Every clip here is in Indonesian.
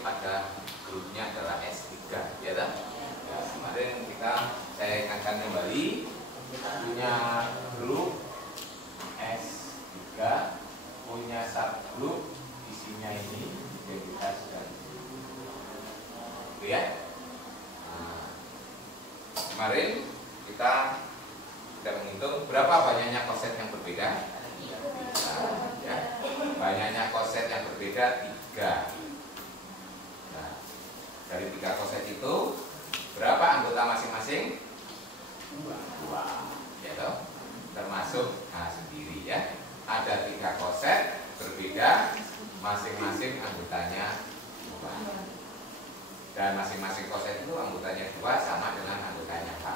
pada grupnya adalah S3, ya kan? Ya, kemarin saya ingatkan kembali punya grup S3, punya subgrup isinya ini identitas dan ya. Nah, kemarin kita menghitung berapa banyaknya koset yang berbeda. Ya, banyaknya koset yang berbeda 3. Nah, dari 3 koset itu berapa anggota masing-masing? 2. Ya toh? Termasuk sendiri ya. Ada 3 koset berbeda, masing-masing anggotanya 2. Dan masing-masing koset itu anggotanya 2 sama dengan anggotanya H.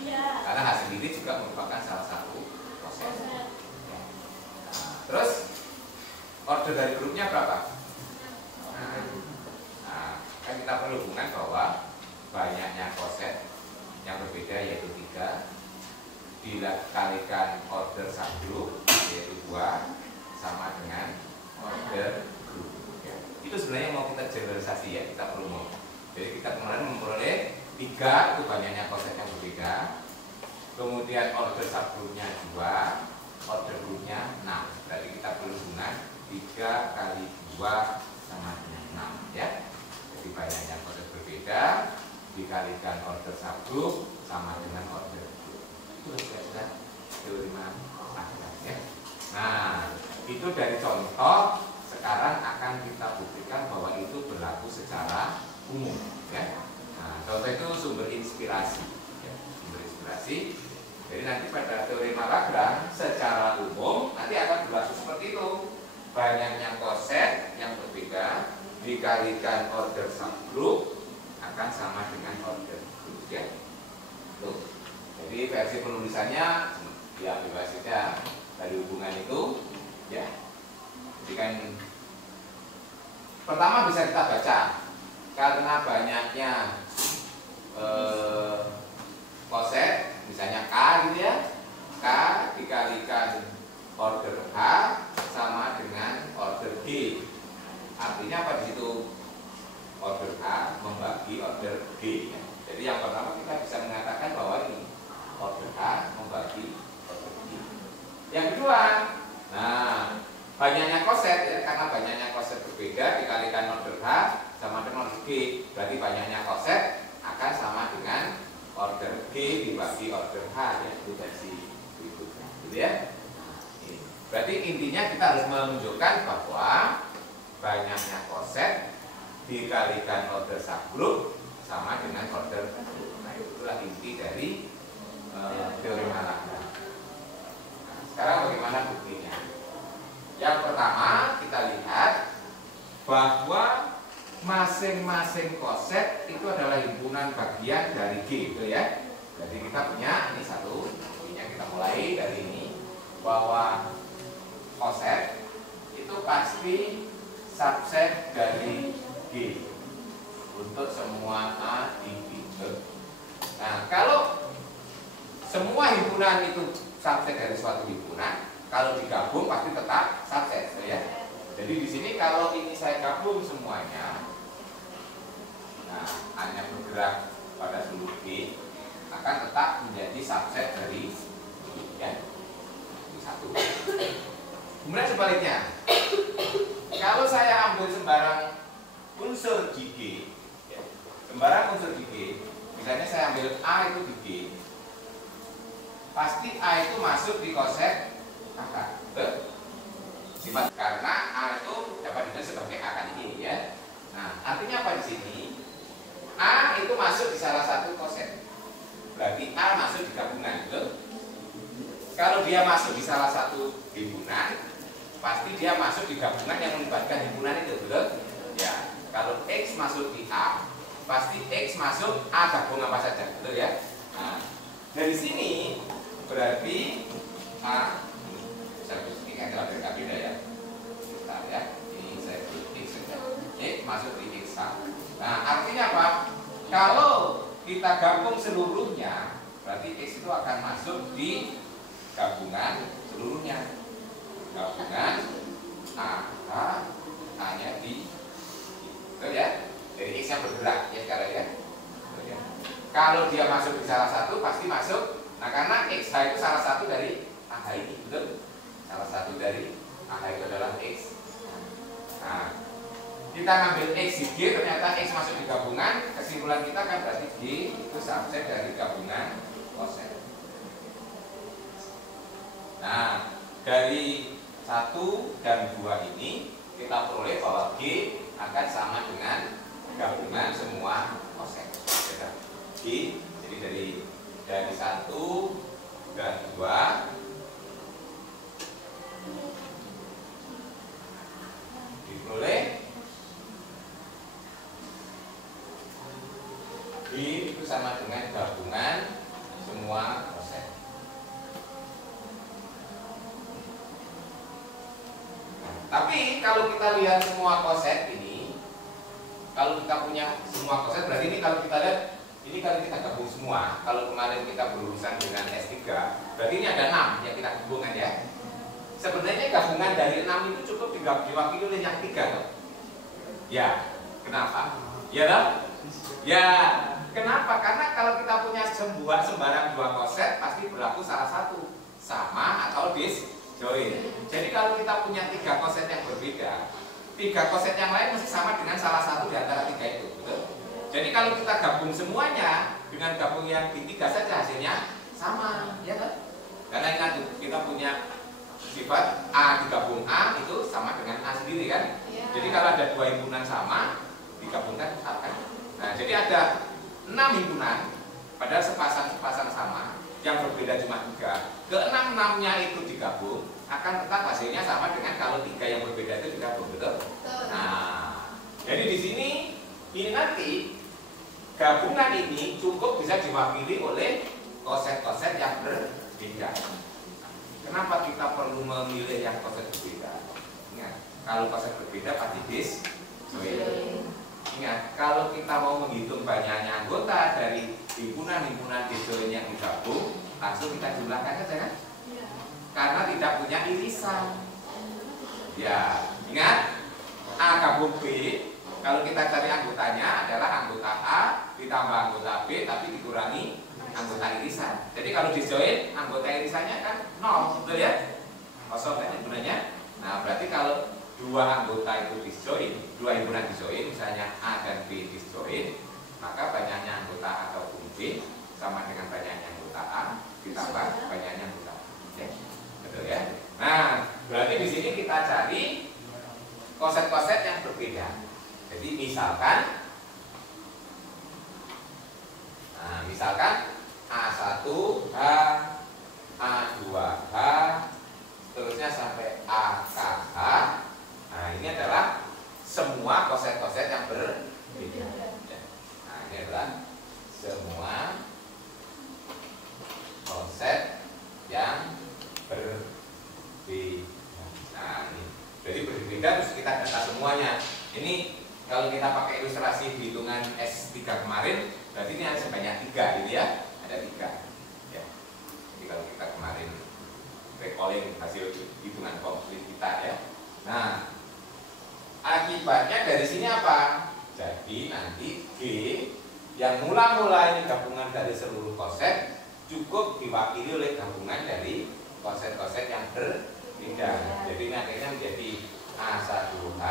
Ya. Karena H sendiri juga merupakan salah satu koset. Ya. Nah, terus order dari grupnya berapa? Kan kita perlu hubungan bahwa banyaknya koset yang berbeda yaitu 3 dikalikan order subgroup yaitu 2 sama dengan order grup. Ya. Itu sebenarnya mau kita generalisasi ya, kita perlu. Jadi kita kemarin memperoleh 3 itu banyaknya koset yang berbeda. Kemudian order subgroupnya 2, order grupnya 6. Berarti kita perlu hubungan 3 kali 2 sama dengan 6 ya. Jadi banyaknya koset berbeda dikalikan order subgroup sama dengan order group. Itu sudah teorema akar ya. Nah, itu dari contoh. Sekarang akan kita buktikan bahwa itu berlaku secara umum ya. Nah, contoh itu sumber inspirasi ya. Sumber inspirasi. Jadi nanti pada teorema Lagrange secara umum nanti akan berlaku seperti itu. Banyaknya koset yang berbeda dikalikan order subgroup akan sama dengan order group ya. Tuh. Jadi versi penulisannya ya bebas saja dari hubungan itu ya. Jadi kan pertama bisa kita baca karena banyaknya koset misalnya K gitu ya. K dikalikan order H sama dengan order G. Artinya apa di situ? Order H membagi order G ya. Jadi yang pertama kita bisa mengatakan bahwa ini order H membagi order G. Yang kedua, nah banyaknya koset ya, karena banyaknya koset berbeda dikalikan order H sama dengan order G. Berarti banyaknya koset akan sama dengan order G dibagi order H ya. Itu versi berikutnya gitu ya. Berarti intinya kita harus menunjukkan bahwa banyaknya koset dikalikan order subgroup sama dengan order group. Nah, itulah inti dari teorema Lagrange. Nah, sekarang bagaimana buktinya? Yang pertama kita lihat bahwa masing-masing koset itu adalah himpunan bagian dari G, gitu ya. Jadi kita punya ini satu, intinya kita mulai dari ini bahwa koset itu pasti subset dari G untuk semua A, I, B. Nah, kalau semua himpunan itu subset dari suatu himpunan, kalau digabung pasti tetap subset, ya. Jadi di sini kalau ini saya gabung semuanya, nah hanya bergerak pada seluruh G, akan tetap menjadi subset dari ini, ya. Ini satu. Kemudian sebaliknya, kalau saya ambil sembarang unsur di G, ya, sembarang unsur di G, misalnya saya ambil A itu di G, pasti A itu masuk di koset kakak. Sifat karena A itu dapat dilihat sebagai akar ini, ya. Nah, artinya apa di sini? A itu masuk di salah satu koset. Berarti A masuk di gabungan, betul? Kalau dia masuk di salah satu himpunan, pasti dia masuk di gabungan yang melibatkan himpunan itu, betul? Ya. Kalau X masuk di A, pasti X masuk A gabung apa saja, betul ya? Nah, dari sini berarti A ini kan kalau dari beda ya. Bentar ya. Ini saya beri X saja. X masuk di X A. Nah, artinya apa? Kalau kita gabung seluruhnya, berarti X itu akan masuk di gabungan seluruhnya. Gabungan A, A-nya di, betul ya? X-nya bergerak ya sekarang ya. Kalau dia masuk di salah satu pasti masuk. Nah karena XH itu salah satu dari AH ini, betul? Salah satu dari AH itu adalah X. Nah, kita ngambil X di G, ternyata X masuk di gabungan. Kesimpulan kita kan berarti G itu subset dari gabungan koset. Nah, dari 1 dan 2 ini kita peroleh bahwa G akan sama dengan gabungan semua koset. G, jadi dari 1 dan 2 diperoleh G itu sama dengan gabungan semua koset. Tapi kalau kita lihat semua koset ini, kalau kita punya semua koset, berarti ini kalau kita lihat ini kalau kita gabung semua. Kalau kemarin kita berurusan dengan S3, berarti ini ada 6 yang kita gabungkan ya. Sebenarnya gabungan dari 6 itu cukup diwakili oleh yang 3 loh. Ya, kenapa? Ya loh? Ya, kenapa? Karena kalau kita punya sembarang 2 koset pasti berlaku salah satu sama atau disjoin. Jadi kalau kita punya 3 koset yang berbeda, 3 koset yang lain mesti sama dengan salah satu di antara 3 itu, betul? Jadi kalau kita gabung semuanya dengan gabung yang di 3 saja hasilnya sama, ya kan? Karena ingat kita punya sifat A digabung A itu sama dengan A sendiri kan? Ya. Jadi kalau ada 2 himpunan sama digabungkan A kan? Nah, jadi ada 6 himpunan padahal sepasang sama yang berbeda cuma 3. Ke-6-6-nya itu digabung akan tetap hasilnya sama dengan kalau 3 yang berbeda itu digabung, betul? Nah, jadi di sini ini nanti gabungan ini cukup bisa diwakili oleh koset-koset yang berbeda. Kenapa kita perlu memilih yang koset berbeda? Ingat, kalau koset berbeda pasti disjoin. Ingat, kalau kita mau menghitung banyaknya anggota dari himpunan-himpunan disjoin yang digabung, langsung kita jumlahkan saja kan? Karena tidak punya irisan. Ya, ingat A gabung B. Kalau kita cari anggotanya adalah anggota A ditambah anggota B tapi dikurangi anggota irisan. Jadi kalau disjoin anggota irisannya kan 0, betul ya? Kosong kan himpunannya. Nah berarti kalau 2 anggota itu disjoin, 2 himpunan disjoin, misalnya A dan B disjoin, maka banyaknya anggota A ataupun B sama dengan banyaknya anggota A ditambah banyaknya anggota B. Ya, betul ya? Nah berarti di sini kita cari koset-koset yang berbeda. Jadi misalkan A1H, A2H, seterusnya sampai AKH. Nah ini adalah semua koset-koset yang berbeda. Nah ini adalah semua koset yang berbeda. Nah ini jadi berbeda terus kita data semuanya. Ini kalau kita pakai ilustrasi hitungan S3 kemarin, berarti ini ada sebanyak 3 gitu ya. Ada 3 ya. Jadi kalau kita kemarin recalling hasil hitungan komplit kita ya. Nah, akibatnya dari sini apa? Jadi nanti G yang mula-mula ini gabungan dari seluruh koset cukup diwakili oleh gabungan dari koset-koset yang berbeda. Jadi ini akhirnya menjadi A1H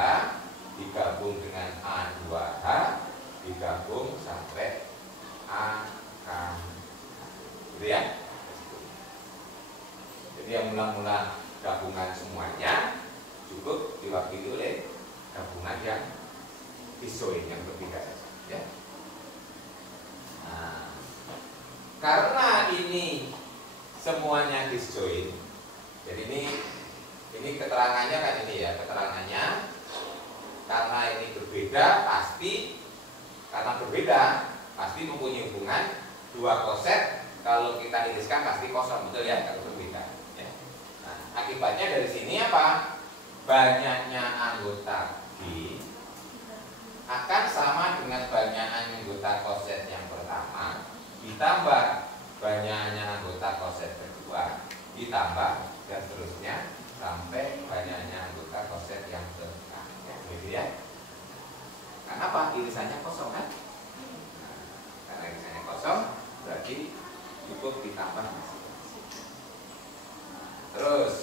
digabung dengan A2H digabung sampai AK, gitu ya. Jadi yang mula-mula gabungan semuanya cukup diwakili oleh gabungan yang disjoin yang berbeda saja ya. Nah, karena ini semuanya disjoin, jadi ini keterangannya kan ini ya, keterangannya karena ini berbeda pasti mempunyai hubungan 2 koset. Kalau kita iriskan pasti kosong, betul ya kalau berbeda ya. Nah, akibatnya dari sini apa? Banyaknya anggota G akan sama dengan banyaknya anggota koset yang pertama ditambah banyaknya anggota koset kedua ditambah dan seterusnya sampai banyaknya anggota koset yang gitu ya. Kenapa? tulisannya kosong kan? Karena misalnya kosong, berarti cukup ditambah masing-masing. Terus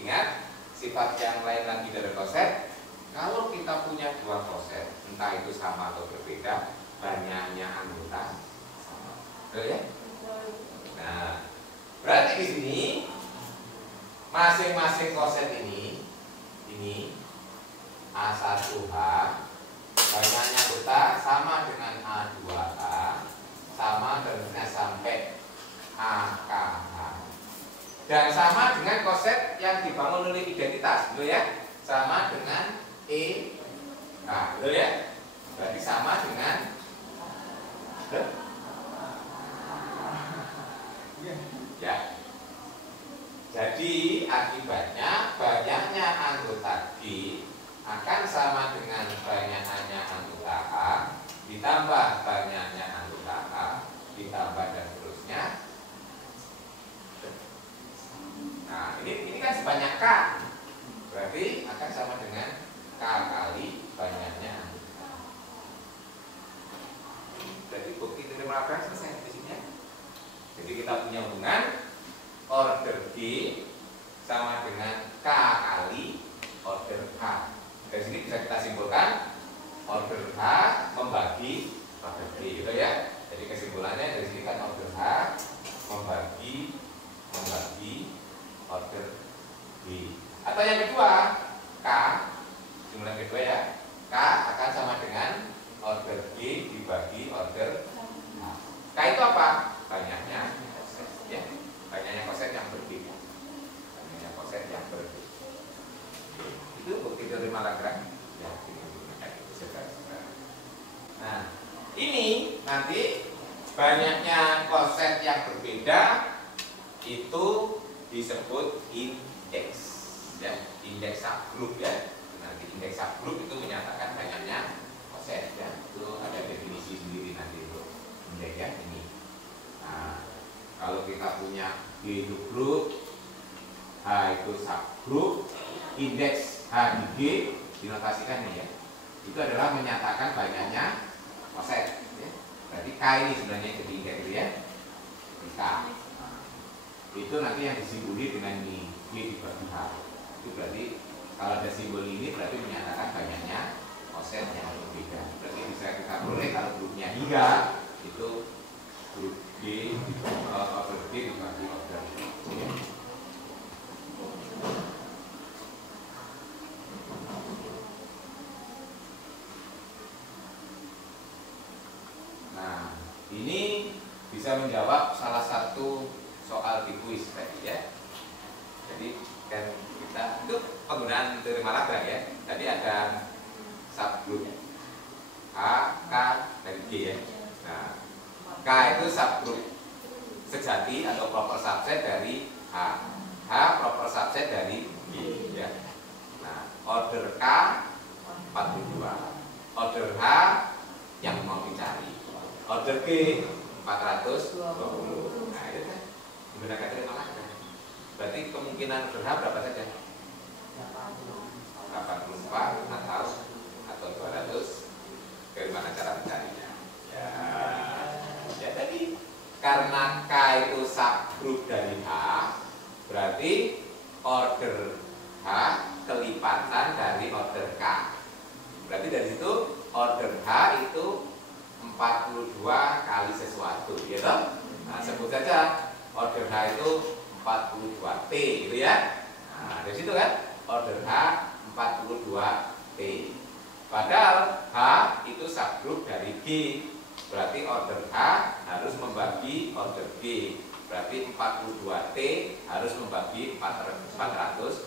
ingat sifat yang lain lagi dari koset. Kalau kita punya dua koset, entah itu sama atau berbeda, banyaknya anggota sama. Betul ya? Nah, berarti di sini masing-masing koset ini A1H banyaknya anggota sama dengan A2H sama dengan sampai AKH dan sama dengan koset yang dibangun oleh identitas, betul ya? Sama dengan EK, betul ya? Berarti sama dengan ya. Jadi akibatnya banyaknya anggota G akan sama dengan banyaknya anggota A ditambah banyaknya anggota A ditambah dan seterusnya. Nah ini kan sebanyak K, berarti akan sama dengan K kali banyaknya anggota A. Jadi bukti terima selesai di sini ya. Jadi kita punya hubungan order G sama dengan K kali order H. Dari sini bisa kita simpulkan order H membagi order G, gitu ya. Jadi kesimpulannya dari sini kan order H membagi order G. Atau yang kedua, K, kesimpulan kedua ya, K akan sama dengan order G dibagi order H. K itu apa? Banyaknya koset, ya. Banyaknya koset yang berbeda. Banyaknya koset yang berbeda. Itu bukti teori Lagrange. Ya, nah, ini nanti banyaknya koset yang berbeda itu disebut indeks, ya, indeks subgroup ya. Nanti indeks subgroup itu menyatakan banyaknya koset, ya. Itu ada definisi sendiri nanti itu indeks ya ini. Nah, kalau kita punya G itu grup, H itu subgroup, indeks H di G dinotasikan nih ya. Itu adalah menyatakan banyaknya koset. Ya. Berarti K ini sebenarnya jadi indeks itu ya. K. Nah, itu nanti yang disimboli dengan ini G dibagi H. Itu berarti kalau ada simbol ini berarti menyatakan banyaknya koset yang berbeda. Berarti bisa kita peroleh kalau grupnya hingga itu grup G order G dibagi order G. Nah, ini bisa menjawab salah satu soal di kuis tadi ya. Jadi kan kita itu penggunaan teori Lagrange ya. Tadi ada subgroup A, K, dan G ya. Nah, K itu subgroup sejati atau proper subset dari H. H proper subset dari G ya. Nah, order K 42. Order H yang mau dicari. Order G 420. Nah, itu kan menggunakan teori Lagrange. Berarti kemungkinan order H berapa saja? 84 atau 200. Bagaimana cara mencarinya? Ya tadi karena K itu subgroup dari H, berarti order H kelipatan dari order K. Berarti dari situ order H itu 42 kali sesuatu, gitu. Nah, sebut saja order H itu 42T, gitu ya. Nah, dari situ kan order H 42T. Padahal H itu subgroup dari G. Berarti order H harus membagi order G. Berarti 42T harus membagi 420.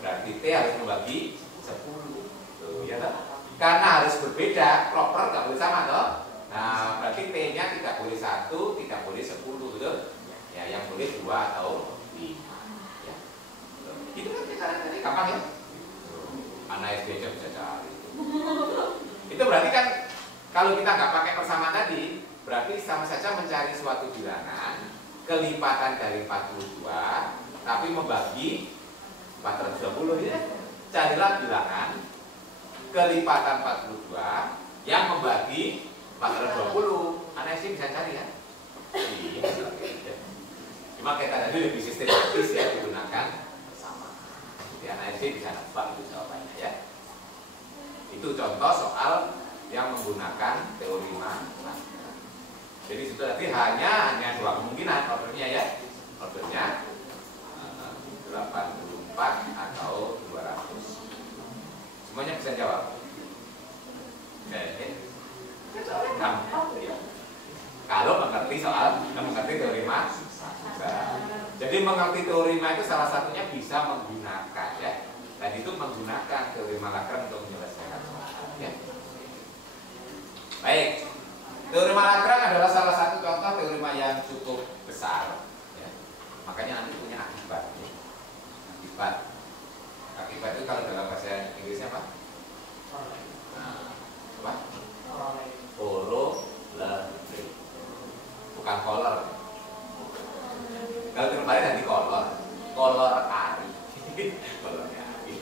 Berarti T harus membagi 10. Tuh, ya toh? Karena harus berbeda, proper nggak boleh sama toh. Nah, berarti T-nya tidak boleh 1, tidak boleh 10, betul? Ya, yang boleh 2 atau 5. Ya. Itu kan caranya gampang ya. Anak SD aja bisa cari. Itu berarti kan kalau kita nggak pakai persamaan tadi, berarti sama saja mencari suatu bilangan kelipatan dari 42, tapi membagi 420 ya. Carilah bilangan kelipatan 42 yang membagi 420. Anak SD bisa cari kan? Iya. Cuma kita tadi lebih sistematis ya digunakan sama. Jadi anak SD bisa nebak itu jawabannya ya. Itu contoh soal yang menggunakan teori Lagrange. Jadi itu tadi hanya dua kemungkinan ordernya ya. Ordernya 84 atau 200. Semuanya bisa jawab. Gampang ya. Kalau mengerti soal, mengerti teori Lagrange. Jadi mengerti teori Lagrange itu salah satunya bisa menggunakan ya. Tadi itu menggunakan teori Lagrange untuk menyelesaikan soal ya. Baik. Teorema Lagrange adalah salah satu contoh teorema yang cukup besar ya. Makanya nanti punya akibat ya. Akibat itu kalau dalam bahasa Inggrisnya apa? Apa? Corollary. Bukan color. Kalau kemarin nanti color ari. Colornya ari.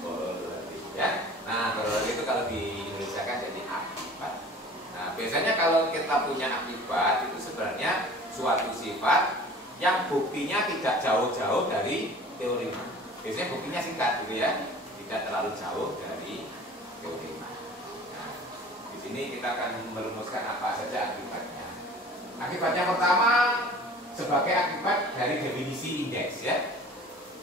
Corollary ya. Nah, corollary itu kalau di Indonesia kan jadi akibat. Nah, biasanya kalau kita punya akibat itu sebenarnya suatu sifat yang buktinya tidak jauh-jauh dari teori. Biasanya buktinya singkat gitu ya, tidak terlalu jauh dari teori. Nah, di sini kita akan merumuskan apa saja akibatnya. Akibatnya pertama sebagai akibat dari definisi indeks ya.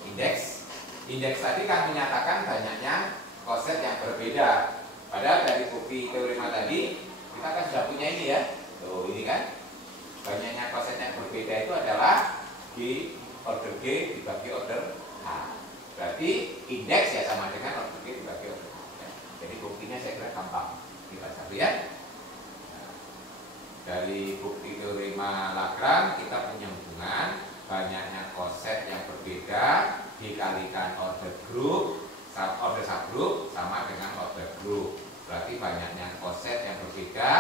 Indeks tadi kan menyatakan banyaknya koset yang berbeda. Padahal dari bukti teorema tadi kita kan sudah punya ini ya. Tuh ini kan banyaknya koset yang berbeda itu adalah G order G dibagi order H. Berarti indeks ya sama dengan order G dibagi order H ya. Jadi buktinya saya kira gampang kita cari ya. Nah, dari bukti teorema Lagrange kita punya hubungan banyaknya koset yang berbeda dikalikan order grup, order subgroup sama dengan order grup. Berarti banyaknya koset yang berbeda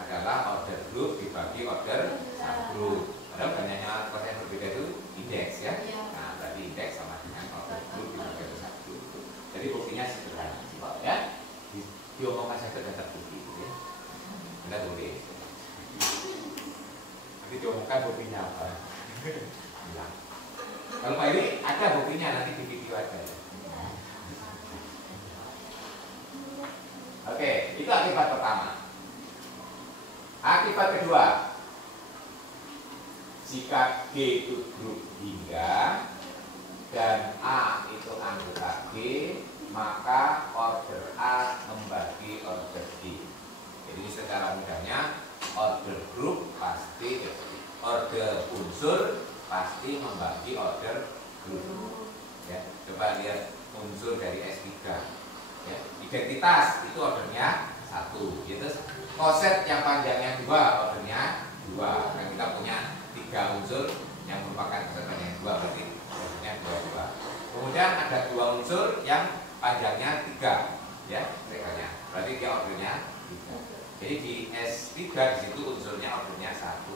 adalah order grup dibagi order subgroup. Padahal banyaknya koset yang berbeda itu indeks ya. Nah, berarti indeks sama dengan order grup dibagi order subgroup. Jadi buktinya sederhana ya. Diomongkan saja dan terbukti gitu ya. Anda boleh. Nanti diomongkan buktinya apa? Bilang. Kalau Pak ini ada buktinya nanti di video aja ya. Oke, itu akibat pertama. Akibat kedua, jika G itu grup hingga dan A itu anggota G, maka order A membagi order G. Jadi secara mudahnya order grup pasti order unsur pasti membagi order grup. Ya, coba lihat unsur dari S3. Ya, identitas itu ordernya 1 gitu. Koset yang panjangnya 2 ordernya 2. Kan kita punya 3 unsur yang merupakan koset panjangnya 2 berarti ordernya 2. Kemudian ada 2 unsur yang panjangnya 3 ya, mereka. Berarti dia ordernya 3. Jadi di S3 di situ unsurnya ordernya 1,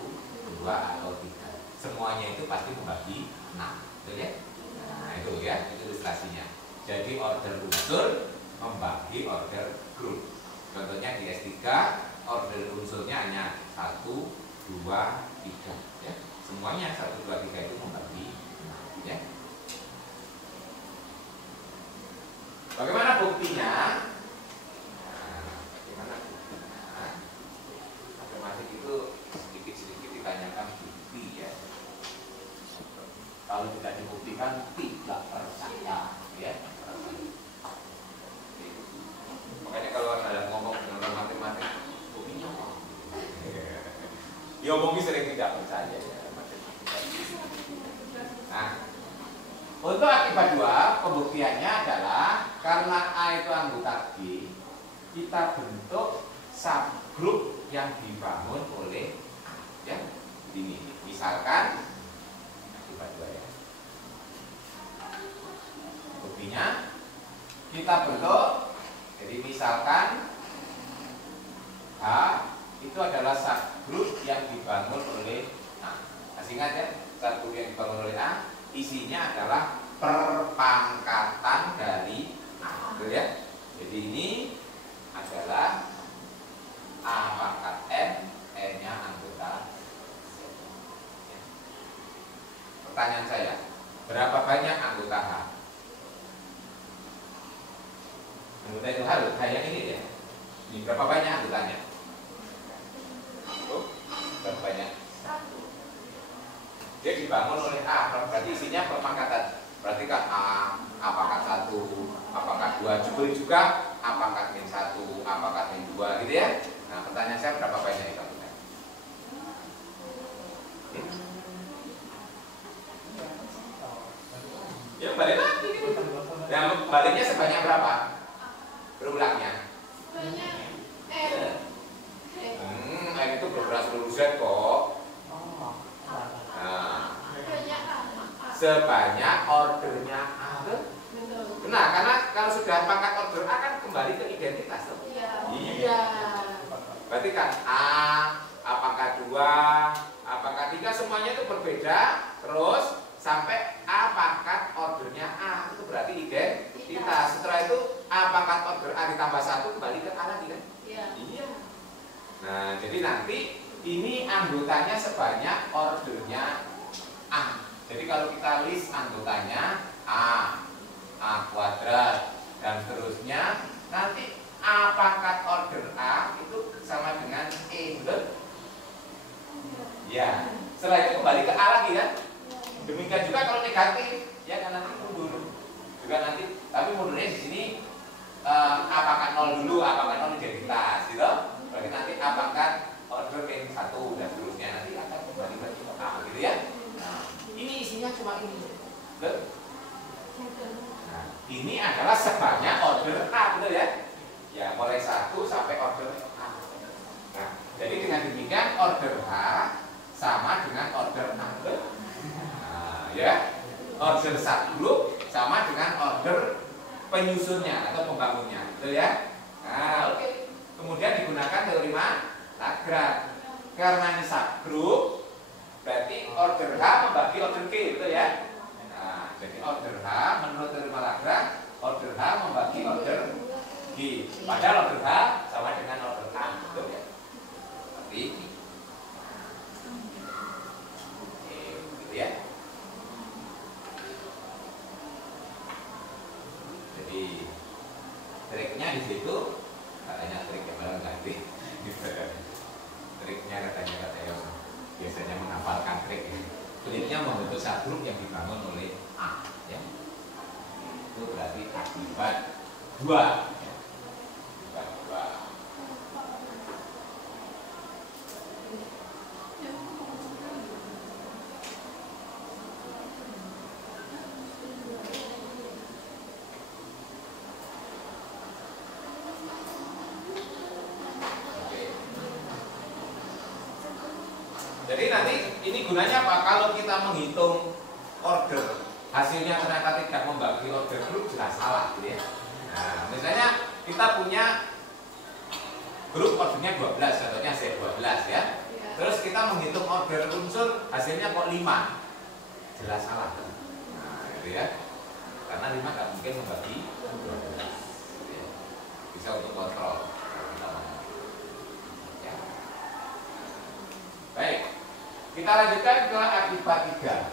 2 atau 3. Semuanya itu pasti membagi 6. Betul ya? Nah, itu ya, itu ilustrasinya. Jadi order unsur membagi order grup. Contohnya di S3 order unsurnya hanya 1, 2, 3 ya. Semuanya 1, 2, 3 itu membagi 6 ya. Bagaimana buktinya? Matematik itu sedikit-sedikit ditanyakan bukti ya. Kalau tidak dibuktikan tidak percaya ya. Makanya kalau ada ngomong dengan orang matematik, buktinya apa? Diomongi sering tidak percaya ya matematik. Nah, untuk akibat 2, pembuktiannya adalah karena A itu anggota G, kita bentuk subgroup yang dibangun oleh A ya. Ini misalkan akibat 2 ya. Buktinya kita bentuk, jadi misalkan H itu adalah subgroup yang dibangun oleh A. Masih ingat ya, subgroup yang dibangun oleh A isinya adalah perpangkatan dari A, betul ya? Jadi ini adalah A pangkat N, N-nya anggota Z. Ya. Pertanyaan saya, berapa banyak anggota H? Anggota itu H loh, H yang ini ya. Ini berapa banyak anggotanya? Oh, berapa banyak? Dia dibangun oleh A, berarti isinya perpangkatan. Berarti kan A pangkat 1, A pangkat 2, juga A pangkat min 1, A pangkat min 2 gitu ya. Nah, pertanyaan saya berapa banyak itu? Ya balik lagi. Yang baliknya sebanyak berapa? Berulangnya? Sebanyak N itu berberas seluruh Z kok. Nah, sebanyak ordernya A. Nah, karena kalau sudah pangkat order A kan kembali ke identitas. Iya. Berarti kan A pangkat 2, A pangkat 3 semuanya itu berbeda. Terus sampai A pangkat ordernya A itu berarti identitas. Setelah itu A pangkat order A ditambah 1 kembali ke A lagi kan? Iya. Nah, jadi nanti ini anggotanya sebanyak ordernya A. Jadi kalau kita list anggotanya A kuadrat dan seterusnya, nanti A pangkat order A itu sama dengan E, betul? Ya. Setelah itu kembali ke A lagi kan? Demikian juga kalau negatif, ya kan nanti mundur. Juga nanti, tapi mundurnya di sini A pangkat 0 dulu, A pangkat 0 identitas, gitu. Berarti nanti A pangkat order N 1 dan seterusnya nanti akan kembali ke A, gitu ya. Nah, ini isinya cuma ini, betul? Nah, ini adalah sebanyak order A, betul ya? Ya, mulai 1 sampai order A. Nah, jadi dengan demikian order H sama dengan order A, betul? Nah, ya, order 1 sama dengan order penyusunnya atau pembangunnya, betul ya? Nah, oke. Kemudian digunakan teori Lagrange. Karena ini subgroup, berarti order H membagi order G, betul ya? Nah, jadi order H menurut teori Lagrange, order H membagi order G. Padahal order H sama dengan order A, betul ya? Seperti ini. Oke, gitu ya. Jadi triknya di situ, katanya triknya malah ganti. Triknya katanya biasanya menghafalkan trik. Triknya membentuk subgroup yang dibangun oleh A, ya. Itu berarti akibat 2. Ya. Akibat 2. Jadi nanti ini gunanya apa? Kalau kita menghitung order, hasilnya ternyata tidak membagi order grup, jelas salah, gitu ya. Nah, misalnya kita punya grup ordernya 12, contohnya Z12 ya. Terus kita menghitung order unsur, hasilnya kok 5, jelas salah. Nah, gitu ya. Karena 5 nggak mungkin membagi 12. Gitu ya. Bisa untuk kontrol. Ya. Baik. Kita lanjutkan ke akibat 3.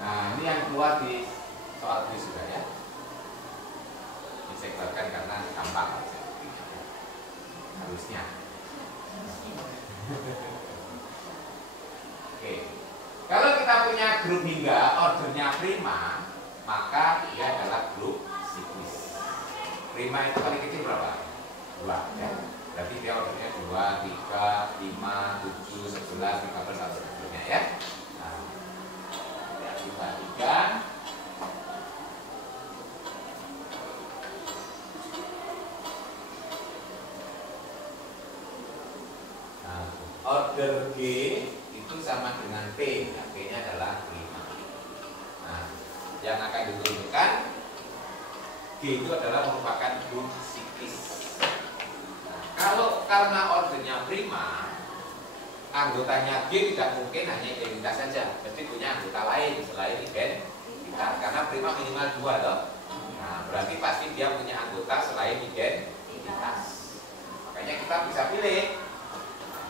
Nah, ini yang keluar di soal kuis juga ya. Ini saya keluarkan karena gampang harusnya. Oke. Kalau kita punya grup hingga ordernya prima, maka dia adalah grup siklis. Prima itu paling kecil berapa? 2 ya. Berarti dia ordernya 2, 3, 5, 7, 11, 15, dan seterusnya ya. Nah, akibat 3. Nah, order G itu sama dengan P. Nah, P-nya adalah 5. Nah, yang akan ditunjukkan G itu adalah merupakan grup siklis. Kalau karena ordernya prima, anggotanya G tidak mungkin hanya identitas saja, mesti punya anggota lain selain identitas. prima minimal 2 toh. Nah, berarti pasti dia punya anggota selain identitas. Makanya kita bisa pilih.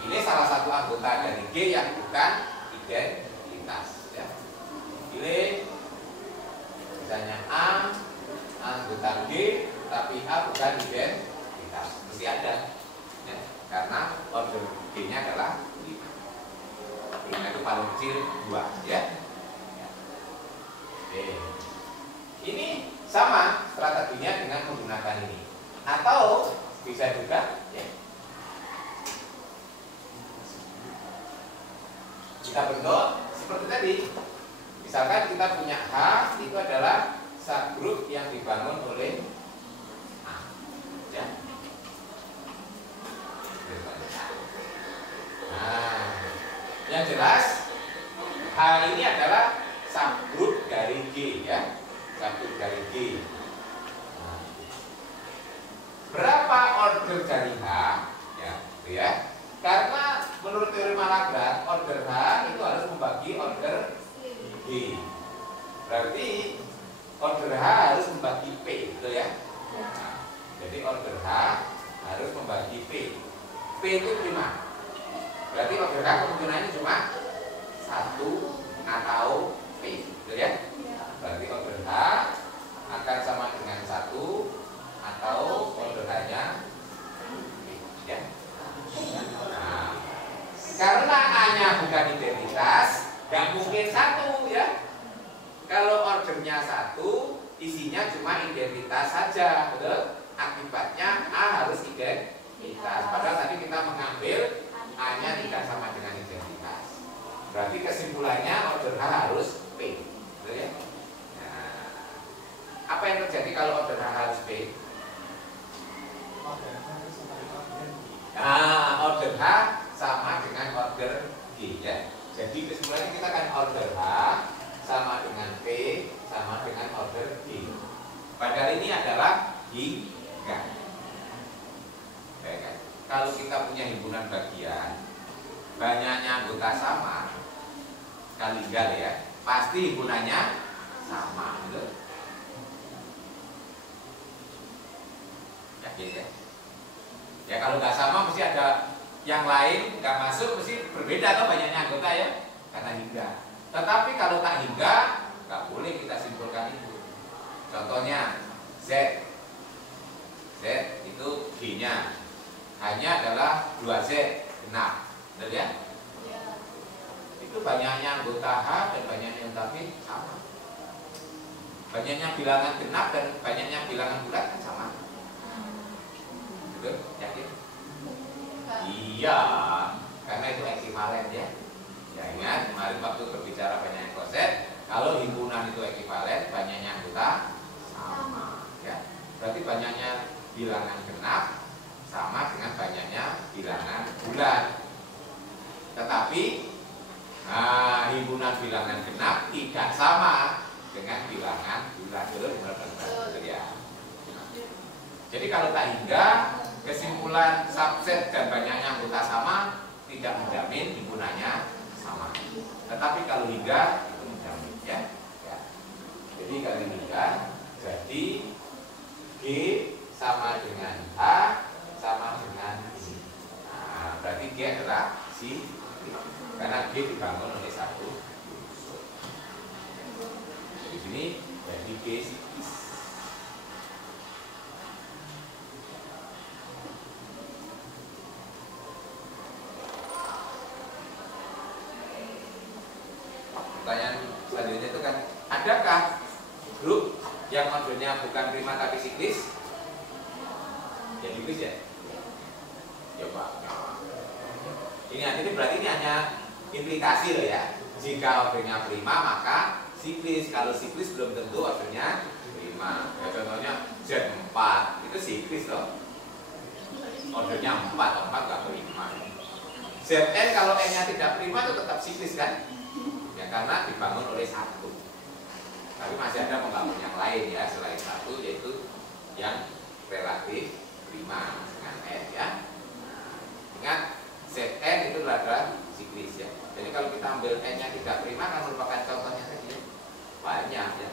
Ini salah satu anggota dari G yang bukan identitas ya. Pilih misalnya A anggota G tapi A bukan identitas. Mesti ada ya. Karena order G-nya adalah 5. Itu paling kecil 2 ya. Oke. Ini sama strateginya dengan menggunakan ini. Atau bisa juga ya, kita bentuk seperti tadi. Misalkan kita punya H itu adalah subgrup yang dibangun oleh A ya. Nah, yang jelas H ini adalah subgrup dari G ya, subgrup dari G. Nah, berapa order dari H ya, gitu ya? Karena menurut teori Malagrad order H itu harus membagi order G. Berarti order H harus membagi P, gitu ya? Nah, jadi order H harus membagi P. P itu prima. Berarti order H kemungkinannya cuma 1 atau P, gitu ya? Berarti order H akan sama dengan 1 atau order H-nya P, ya? Nah, karena A-nya bukan identitas, nggak mungkin 1 ya. Kalau ordernya 1, isinya cuma identitas saja, betul? Akibatnya A harus identitas. Padahal tadi kita mengambil A-nya tidak sama dengan identitas. Berarti kesimpulannya order H harus P, betul ya? Nah, apa yang terjadi kalau order H harus P? Nah, order H sama dengan order G ya. Jadi kesimpulannya kita akan order H sama dengan P sama dengan order G. Padahal ini adalah hingga. Kan? Kalau kita punya himpunan bagian, banyaknya anggota sama, kali gal ya, pasti himpunannya sama, gitu. Yakin ya? Ya kalau nggak sama mesti ada yang lain nggak masuk, mesti berbeda atau banyaknya anggota ya, karena hingga. Tetapi kalau tak hingga, nggak boleh kita simpulkan itu. Contohnya Z, Z itu G-nya hanya adalah 2Z genap, betul ya? Itu banyaknya anggota H dan banyaknya anggota P sama. Banyaknya bilangan genap dan banyaknya bilangan bulat kan sama. Betul? Yakin? Iya, karena itu ekivalen ya. Ya ingat kemarin waktu berbicara banyaknya koset, kalau himpunan itu ekivalen, banyaknya anggota sama ya. Berarti banyaknya bilangan genap sama dengan banyaknya bilangan bulat. Tetapi himpunan bilangan genap tidak sama dengan bilangan bulat. Betul ya. Jadi kalau tak hingga, kesimpulan subset dan banyaknya anggota sama tidak menjamin himpunannya sama. Tetapi kalau hingga itu menjamin ya. Jadi kalau hingga, jadi G sama dengan H sama dengan I. Nah, berarti G adalah si karena G dibangun oleh satu unsur. Di sini jadi G sikis. Pertanyaan selanjutnya itu kan, adakah grup yang ordernya bukan prima tapi siklis? Ya siklis ya? Ya Pak. Ini berarti ini hanya implikasi loh ya. Jika ordernya prima maka siklis. Kalau siklis belum tentu ordernya prima. Ya, contohnya Z4 itu siklis loh. Ordernya 4 gak prima. Zn kalau N-nya tidak prima itu tetap siklis kan? Ya karena dibangun oleh satu. Tapi masih ada membangun yang lain ya selain satu, yaitu yang relatif prima dengan N ya. Ingat Zn itu adalah siklis ya. Jadi kalau kita ambil N-nya tidak prima kan merupakan contohnya tadi ya. Banyak ya.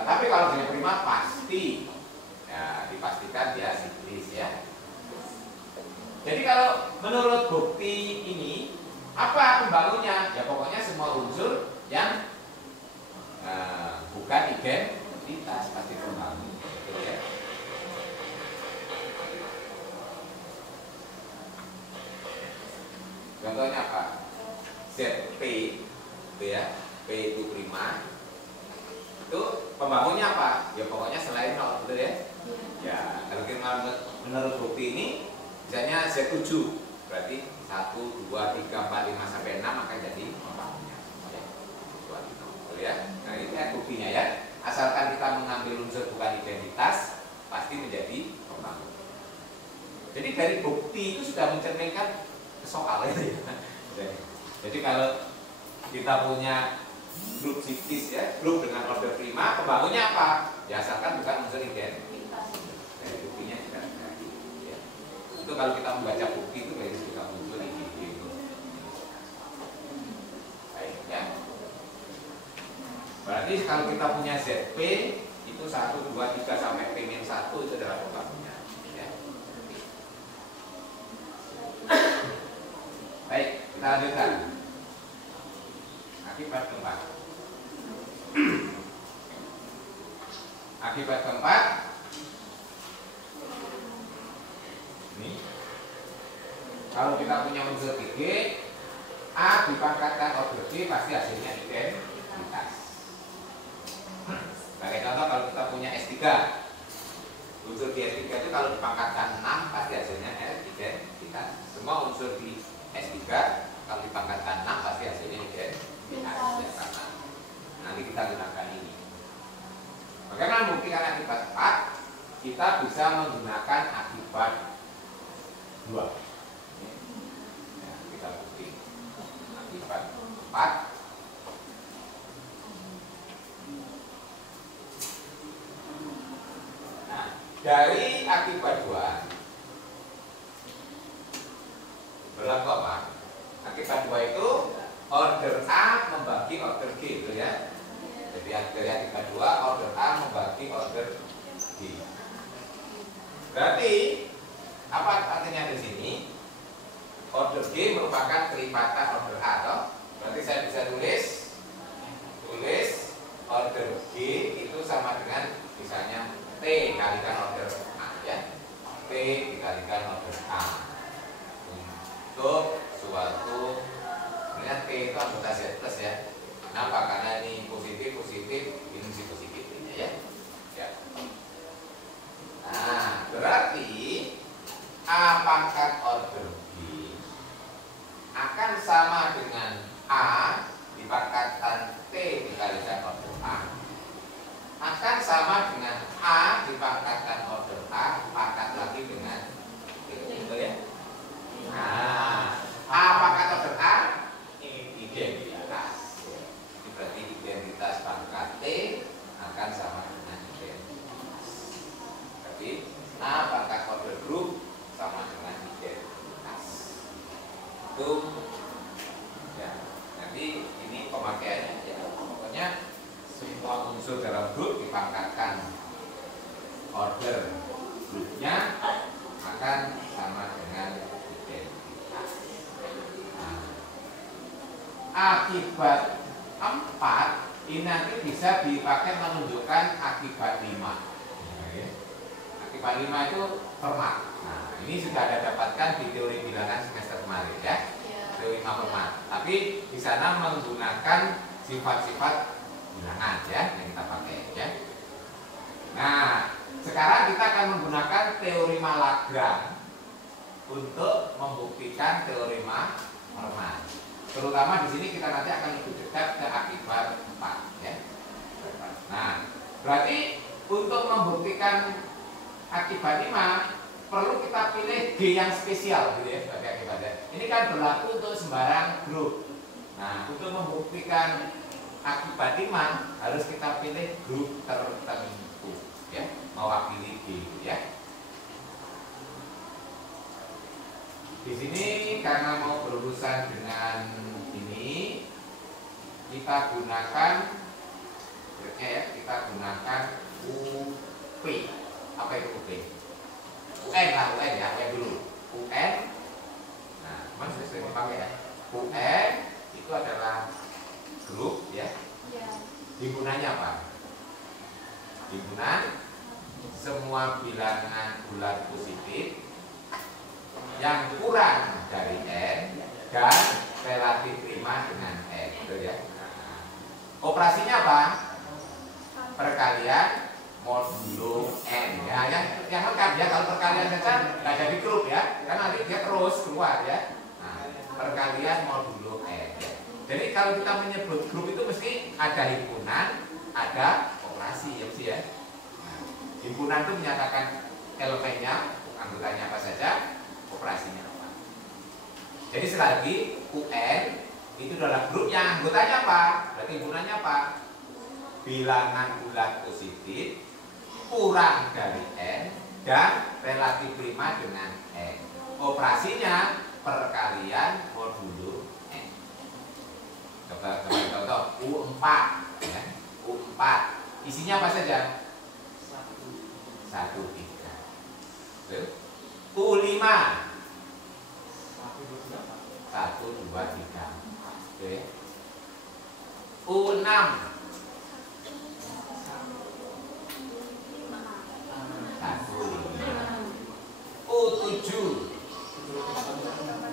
Tetapi kalau dengan prima pasti, ya dipastikan dia siklis ya. Jadi kalau menurut bukti ini apa pembangunnya? Ya pokoknya semua unsur yang bukan identitas pasti pembangun, gitu ya. Contohnya apa? ZP, itu ya, P itu prima. Itu pembangunnya apa? Ya pokoknya selain 0, betul ya? Ya, kalau kita menurut bukti ini, misalnya Z7, berarti 1, 2, 3, 4, 5, sampai 6 akan jadi pembangunnya. Ya, betul ya? Nah ini kan buktinya ya. Asalkan kita mengambil unsur bukan identitas, pasti menjadi pembangun. Jadi dari bukti itu sudah mencerminkan soal itu ya. Jadi kalau kita punya grup siklis ya, grup dengan order prima, pembangunnya apa? Ya asalkan bukan unsur identitas. Dari buktinya juga ya. Itu kalau kita membaca bukti itu dari sudah muncul ini gitu. Baik ya. Berarti kalau kita punya ZP itu 1, 2, 3 sampai P-1 itu adalah pembangunnya. Ya. Baik, kita lanjutkan. Akibat keempat. Akibat keempat. Ini. Kalau kita punya unsur 3, A dipangkatkan order B pasti hasilnya identitas. Sebagai contoh kalau kita punya S3, unsur di S3 itu kalau dipangkatkan 6 pasti hasilnya identitas. Semua unsur di S3 kalau dipangkatkan 6 pasti hasilnya identitas. Nanti kita gunakan ini. Bagaimana membuktikan akibat 4? Kita bisa menggunakan akibat 2. Ya, kita bukti akibat 4. Nah, dari akibat 2 berlaku apa? Akibat 2 itu order A membagi order G, gitu ya. Jadi dari akibat 2 order A membagi order G. Berarti apa artinya di sini? Order G merupakan kelipatan order A, toh? Berarti saya bisa tulis order G itu sama dengan misalnya T kalikan order A ya. T dikalikan order A. Untuk suatu sebenarnya T itu anggota Z plus ya. Kenapa? Karena ini positif, ini si positif ini ya. Ya. Nah, berarti A pangkat order B akan sama dengan A dipangkatkan T dikalikan order A akan sama dengan A dipangkatkan order A pangkat lagi dengan T, gitu ya. Nah, A pangkat order A identitas. Berarti identitas pangkat T akan sama dengan identitas. Berarti A pangkat order group sama dengan identitas. Itu ya. Nanti ini pemakaiannya ya. Pokoknya semua unsur dalam grup dipangkatkan order grupnya akan sama dengan identitas. Nah, akibat 4 ini nanti bisa dipakai menunjukkan akibat 5. Akibat 5 itu Fermat. Nah, ini sudah ada dapatkan di teori bilangan semester kemarin ya. Teori 5 Fermat. Tapi di sana menggunakan sifat-sifat bilangan ya yang kita pakai ya. Nah, sekarang kita akan menggunakan teorema Lagrange untuk membuktikan teorema Fermat. Terutama di sini kita nanti akan lebih dekat ke akibat 4 ya. Nah, berarti untuk membuktikan akibat 5 perlu kita pilih G yang spesial gitu ya sebagai akibatnya. Ini kan berlaku untuk sembarang grup. Nah, untuk membuktikan akibat 5 harus kita pilih grup tertentu ya, mewakili G ya. Di sini karena mau berurusan dengan ini, kita gunakan Berikutnya ya, kita gunakan UP. Apa itu UP? UN lah, UN ya, UN dulu. UN. Nah, mana sering dipakai ya? UN itu adalah grup ya. Himpunannya apa? Himpunan semua bilangan bulat positif yang kurang dari N dan relatif prima dengan N, betul ya? Nah, operasinya apa? Perkalian modulo N ya, yang lengkap ya. Kalau perkalian saja nggak jadi grup ya, karena nanti dia terus keluar ya. Nah, perkalian modulo N ya. Jadi kalau kita menyebut grup itu mesti ada himpunan, ada operasi ya mesti ya. Nah, himpunan itu menyatakan elemennya, anggotanya apa saja, operasinya apa. Jadi sekali lagi UN itu adalah grup yang anggotanya apa? Berarti himpunannya apa? Bilangan bulat positif kurang dari N dan relatif prima dengan N. Operasinya perkalian modulo N. Coba contoh U4 ya. U4 isinya apa saja? 1, 3. U5 1, 2, 3. Oke. U6 U7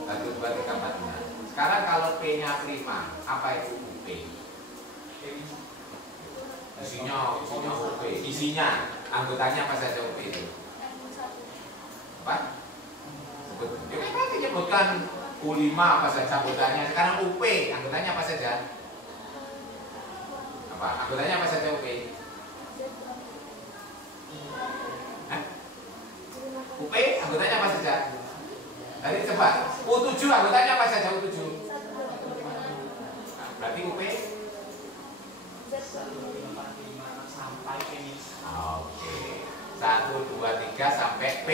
1, 2, 3, 4, 5. Sekarang kalau P-nya prima, apa itu UP? Isinya UP. Isinya, anggotanya apa saja UP itu? Apa? Kita menyebutkan U5 apa saja anggotanya. Sekarang UP, anggotanya apa saja? Apa? Anggotanya apa saja UP? UP anggotanya apa saja? Tadi coba U7 anggotanya apa saja U7? Nah, berarti UP sampai P. Oke. 1, 2, 3 sampai P.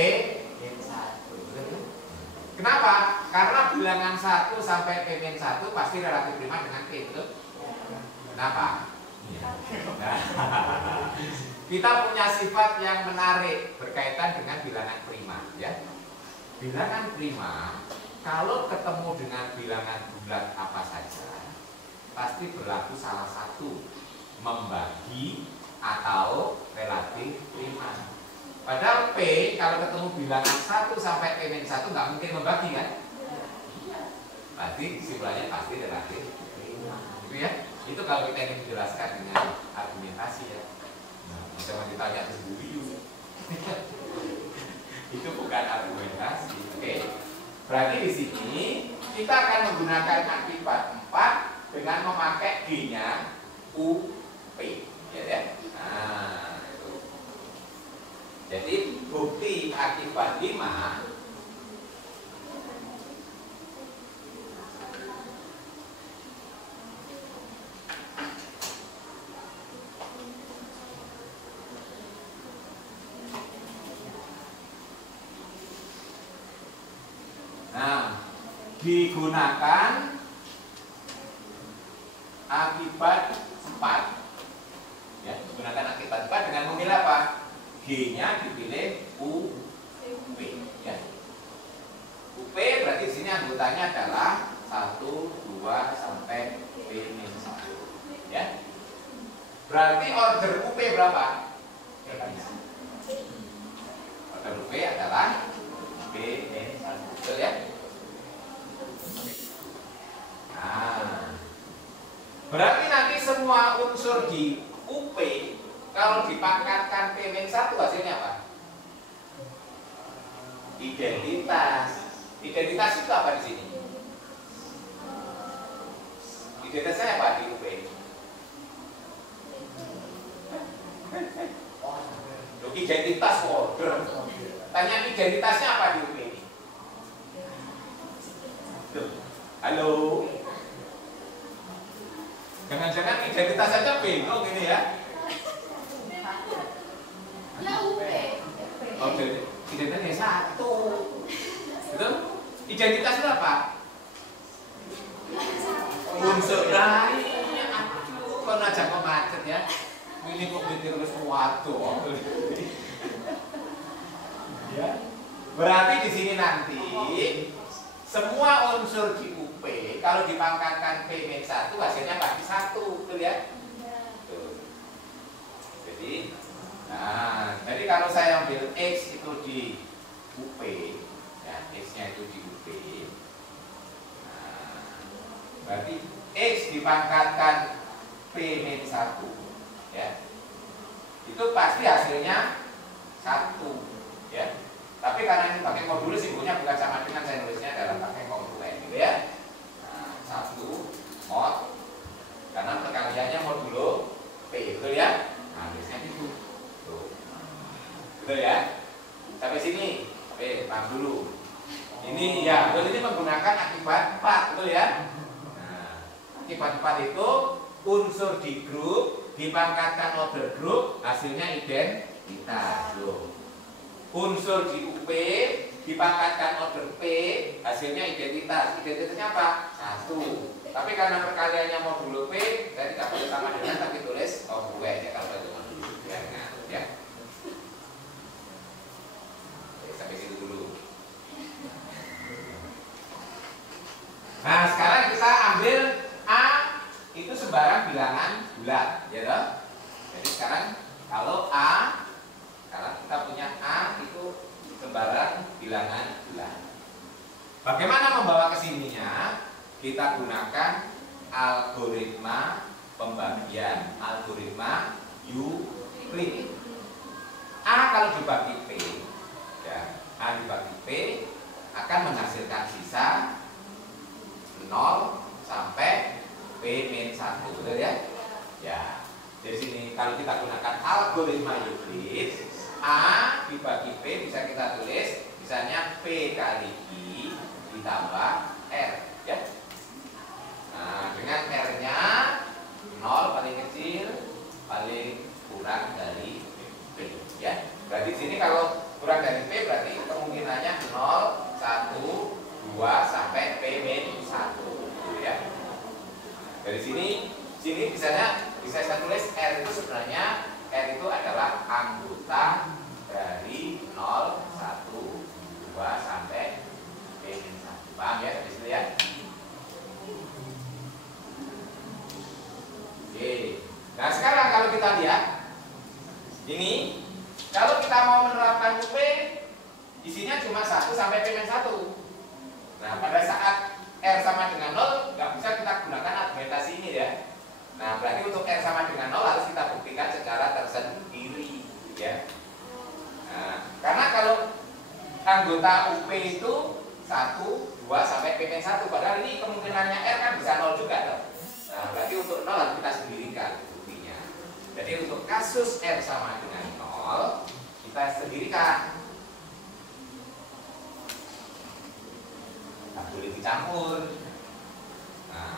Kenapa? Karena bilangan 1 sampai P-1 pasti relatif prima dengan P, betul? Kenapa? Nah, kita punya sifat yang menarik berkaitan dengan bilangan prima ya. Bilangan prima kalau ketemu dengan bilangan bulat apa saja pasti berlaku salah satu, membagi atau relatif prima. Padahal P kalau ketemu bilangan 1 sampai P-1 nggak mungkin membagi kan? Berarti kesimpulannya pasti relatif prima. Gitu ya. Itu kalau kita ingin menjelaskan dengan argumentasi ya. Nah, jangan ditanya sendiri. Itu bukan argumentasi. Oke. Berarti di sini kita akan menggunakan akibat 4 dengan memakai G-nya UP. Ya, ya. Nah, itu. Jadi bukti akibat 5 digunakan akibat 4 ya, digunakan akibat 4 dengan memilih apa? G-nya dipilih UP ya. UP berarti di sini anggotanya adalah 1, 2 sampai P-1 ya. Berarti order UP berapa? Order UP adalah P-1, betul ya? Nah, berarti nanti semua unsur di UP kalau dipangkatkan P-1 hasilnya apa? Identitas. Identitas itu apa di sini? Identitasnya apa di UP? Identitas order. Tanya identitasnya apa di UP ini? Halo. Jangan-jangan identitas saja bingung ini ya. Oh, identitasnya 1. Betul? Identitas itu apa? Unsur lain. Aduh, kalau ngajak memacet ya. Ini kok mikir wis waduh. Ya. Berarti di sini nanti semua unsur di UP kalau dipangkatkan P-1 hasilnya pasti 1, betul ya? Tuh. Jadi, jadi kalau saya ambil X itu di UP, ya, X-nya itu di UP. Nah, berarti X dipangkatkan P-1, ya. Itu pasti hasilnya 1, ya. Tapi karena ini pakai modulus, simbolnya bukan sama dengan saya nulisnya dalam pakai kongruen, gitu ya. Nah, 1 mod, karena perkaliannya modulo P, betul ya? Nah, biasanya itu. Tuh. Betul ya? Sampai sini. Oke, paham dulu. Ini ya, betul, ini menggunakan akibat 4, betul ya? Nah, akibat 4 itu unsur di grup dipangkatkan order grup, hasilnya identitas. Loh. Unsur di UP dipangkatkan order P, hasilnya identitas. Identitasnya apa? 1. Tapi karena perkaliannya modulo P, saya tidak boleh sama dengan, tapi tulis kongruen ya kalau itu modulo. Ya. Oke, sampai situ dulu. Nah, sekarang kita ambil A itu sembarang bilangan bulat, ya toh? Jadi sekarang kalau A, sekarang kita punya A itu sembarang bilangan bulat. Bagaimana membawa ke sininya? Kita gunakan algoritma pembagian, algoritma Euclid. A kalau dibagi P, ya, A dibagi P akan menghasilkan sisa 0 sampai P-1, betul ya? Ya. Dari sini kalau kita gunakan algoritma Euclid, A dibagi P bisa kita tulis misalnya P kali I ditambah R, ya. Nah, dengan R-nya 0 paling kecil, paling kurang dari P, ya. Berarti di sini kalau kurang dari P berarti kemungkinannya 0, 1, 2 sampai P-1, ya. Dari sini bisa saya tulis R itu sebenarnya R itu adalah anggota dari 0, 1, 2 sampai P-1. Paham ya dari situ ya? Oke. Nah, sekarang kalau kita lihat ini, kalau kita mau menerapkan UP isinya cuma 1 sampai P-1. Nah, pada saat R sama dengan 0 nggak bisa kita gunakan argumentasi ini ya. Nah, berarti untuk R sama dengan 0 harus kita buktikan secara tersendiri, ya. Nah, karena kalau anggota UP itu 1, 2 sampai P-1, padahal ini kemungkinannya R kan bisa 0 juga loh. Nah, berarti untuk 0 harus kita sendirikan buktinya. Jadi untuk kasus R sama dengan 0 kita sendirikan. Nggak boleh dicampur. Nah,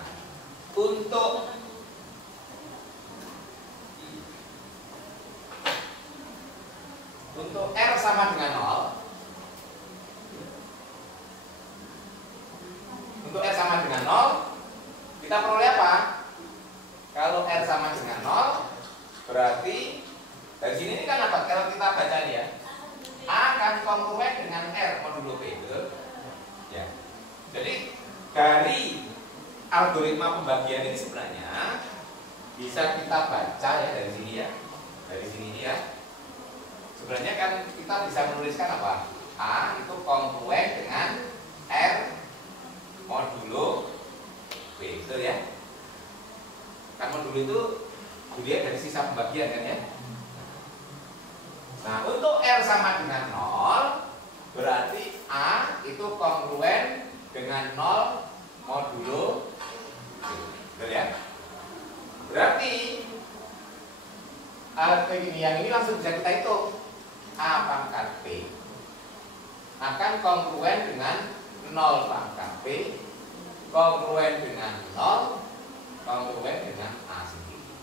untuk R sama dengan 0, untuk R sama dengan 0 kita peroleh apa? Kalau R sama dengan 0 berarti dari sini ini kan apa? Kalau kita baca ini ya, A akan kongruen dengan R modulo P, betul? Ya. Jadi dari algoritma pembagian ini sebenarnya bisa kita baca ya dari sini ya, dari sini ini ya. Sebenarnya kan kita bisa menuliskan apa? A itu kongruen dengan R modulo B, betul ya? Kan modulo itu dilihat dari sisa pembagian kan ya? Nah, untuk R sama dengan 0 berarti A itu kongruen dengan 0 modulo B, betul ya? Berarti yang ini langsung bisa kita hitung. A pangkat P akan kongruen dengan 0 pangkat P, kongruen dengan 0, kongruen dengan A sendiri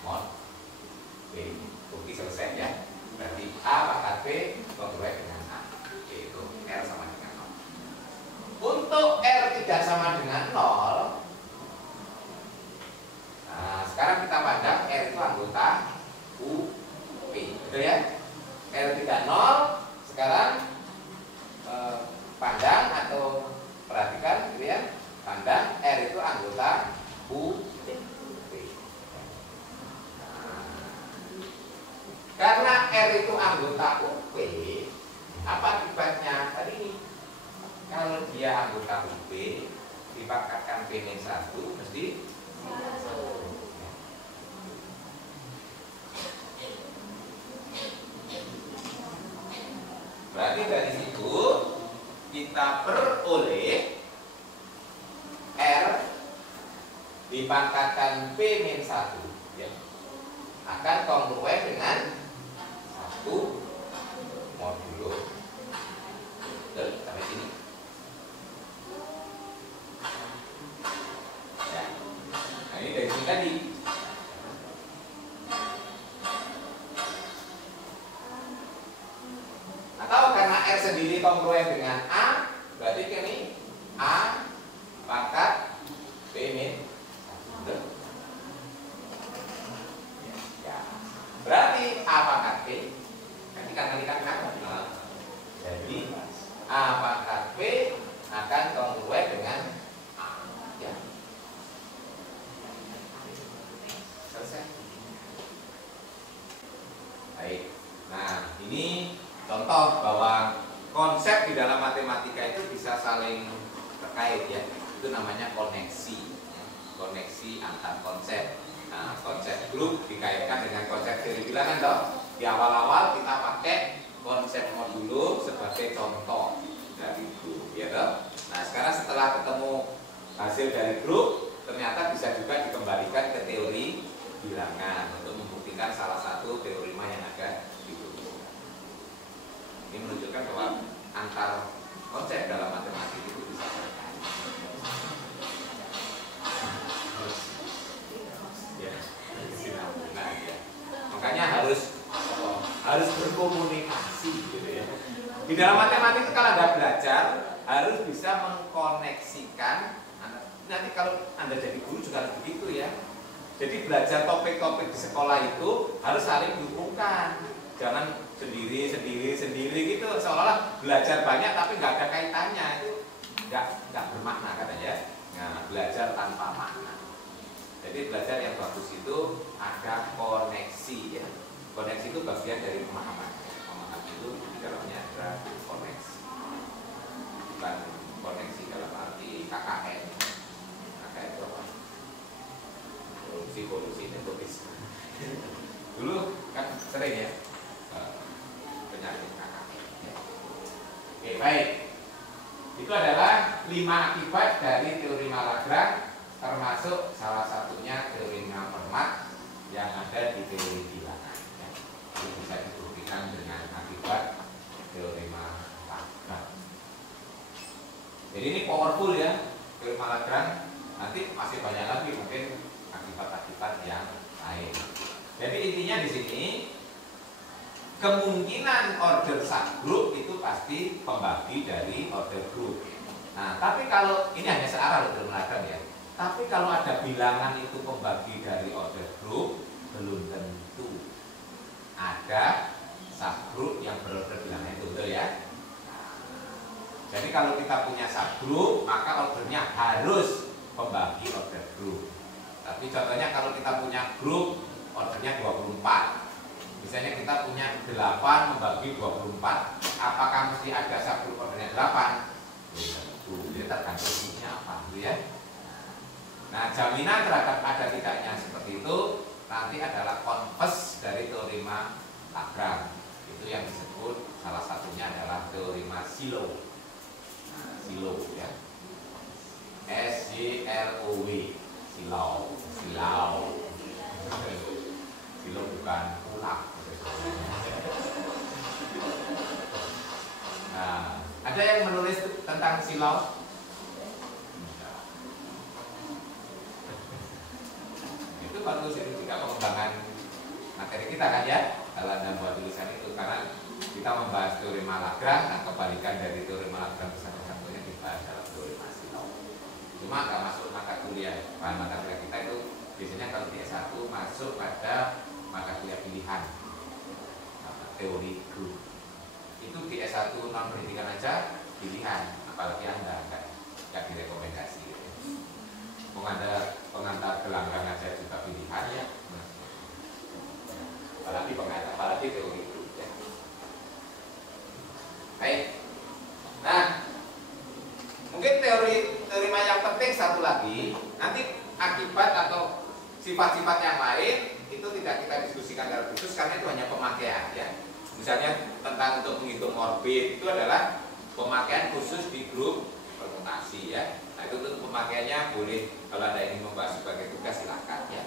mod B. Bukti selesai ya. Berarti A pangkat P kongruen dengan A. Oke, itu R sama dengan 0. Untuk R tidak sama dengan 0, nah sekarang kita pandang R itu anggota dipangkatkan P-1 mesti berarti dari situ kita peroleh R dipangkatkan P-1 ya, akan kongruen dengan 1 modulo. Betul, sampai sini. Ya. Nah, ini dari sini tadi. Atau karena R sendiri kongruen dengan A, berarti ini A pangkat P-1. Ya. Berarti A pangkat P nanti kalikan nah, jadi A pangkat P akan kongruen dengan A ya. Selesai. Baik. Nah, ini contoh bahwa konsep di dalam matematika itu bisa saling terkait ya. Itu namanya koneksi ya. Koneksi antar konsep. Nah, konsep grup dikaitkan dengan konsep teori bilangan toh. Di awal-awal kita pakai konsep modulo sebagai contoh dari grup ya toh. Nah, sekarang setelah ketemu hasil dari grup, ternyata bisa juga dikembalikan ke teori bilangan untuk membuktikan salah satu teorema yang ada di grup. Ini menunjukkan bahwa antar konsep dalam matematika itu bisa terkait. Ya, nah, ya. Makanya harus berkomunikasi gitu ya. Di dalam matematika kalau Anda belajar harus bisa mengkoneksikan. Nanti kalau Anda jadi guru juga harus begitu ya. Jadi belajar topik-topik di sekolah itu harus saling dihubungkan. Jangan sendiri gitu. Seolah-olah belajar banyak tapi nggak ada kaitannya, itu nggak bermakna katanya. Nah, belajar tanpa makna. Jadi belajar yang bagus itu ada koneksi ya. Koneksi itu bagian dari pemahaman. Pemahaman itu di dalamnya ada koneksi. Bukan koneksi dalam arti KKN. KKN itu apa? Kolusi nepotis. Dulu kan sering ya penyakit KKN. Oke, baik. Itu adalah 5 akibat dari teorema Lagrange, termasuk salah satunya teorema Fermat yang ada di teori bilangan. Ya. Itu bisa dibuktikan dengan akibat teorema Lagrange. Jadi ini powerful ya teorema Lagrange. Nanti masih banyak lagi mungkin akibat-akibat yang lain. Jadi intinya di sini kemungkinan order subgroup itu pasti pembagi dari order group. Nah, tapi kalau ini hanya searah loh teorema Lagrange ya. Tapi kalau ada bilangan itu pembagi dari order group, belum tentu ada subgroup yang berorder bilangan itu, betul ya? Jadi kalau kita punya subgroup, maka ordernya harus pembagi order group. Tapi contohnya kalau kita punya grup ordernya 24. Misalnya kita punya 8 membagi 24, apakah mesti ada subgroup ordernya 8? Jadi tergantung isinya apa gitu ya. Nah, jaminan terhadap ada tidaknya seperti itu nanti adalah converse dari teorema Lagrange. Itu yang disebut salah satunya adalah teorema Sylow. Nah, Sylow ya. SYLOW. Sylow. Sylow bukan ulang. Nah, ada yang menulis tentang Sylow? Itu bagus, itu juga pengembangan materi kita kan ya. Kalau Anda buat tulisan itu karena kita membahas teorema Lagrange, nah kebalikan dari teorema Lagrange satu-satunya dibahas dalam teorema Sylow. Cuma nggak masuk mata kuliah, bahan mata kuliah kita itu biasanya kalau di S1 masuk pada mata kuliah pilihan teori grup. Itu di S1 non pendidikan aja pilihan, apalagi Anda nggak direkomendasi gitu. Pengantar gelanggang aja juga pilihan ya. Apalagi teori grup ya. Baik. Nah, mungkin teorema yang penting satu lagi, nanti akibat atau sifat-sifat yang lain itu tidak kita diskusikan secara khusus karena itu hanya pemakaian ya. Misalnya tentang untuk menghitung orbit itu adalah pemakaian khusus di grup permutasi ya. Nah itu untuk pemakaiannya boleh kalau Anda ingin membahas sebagai tugas silakan ya.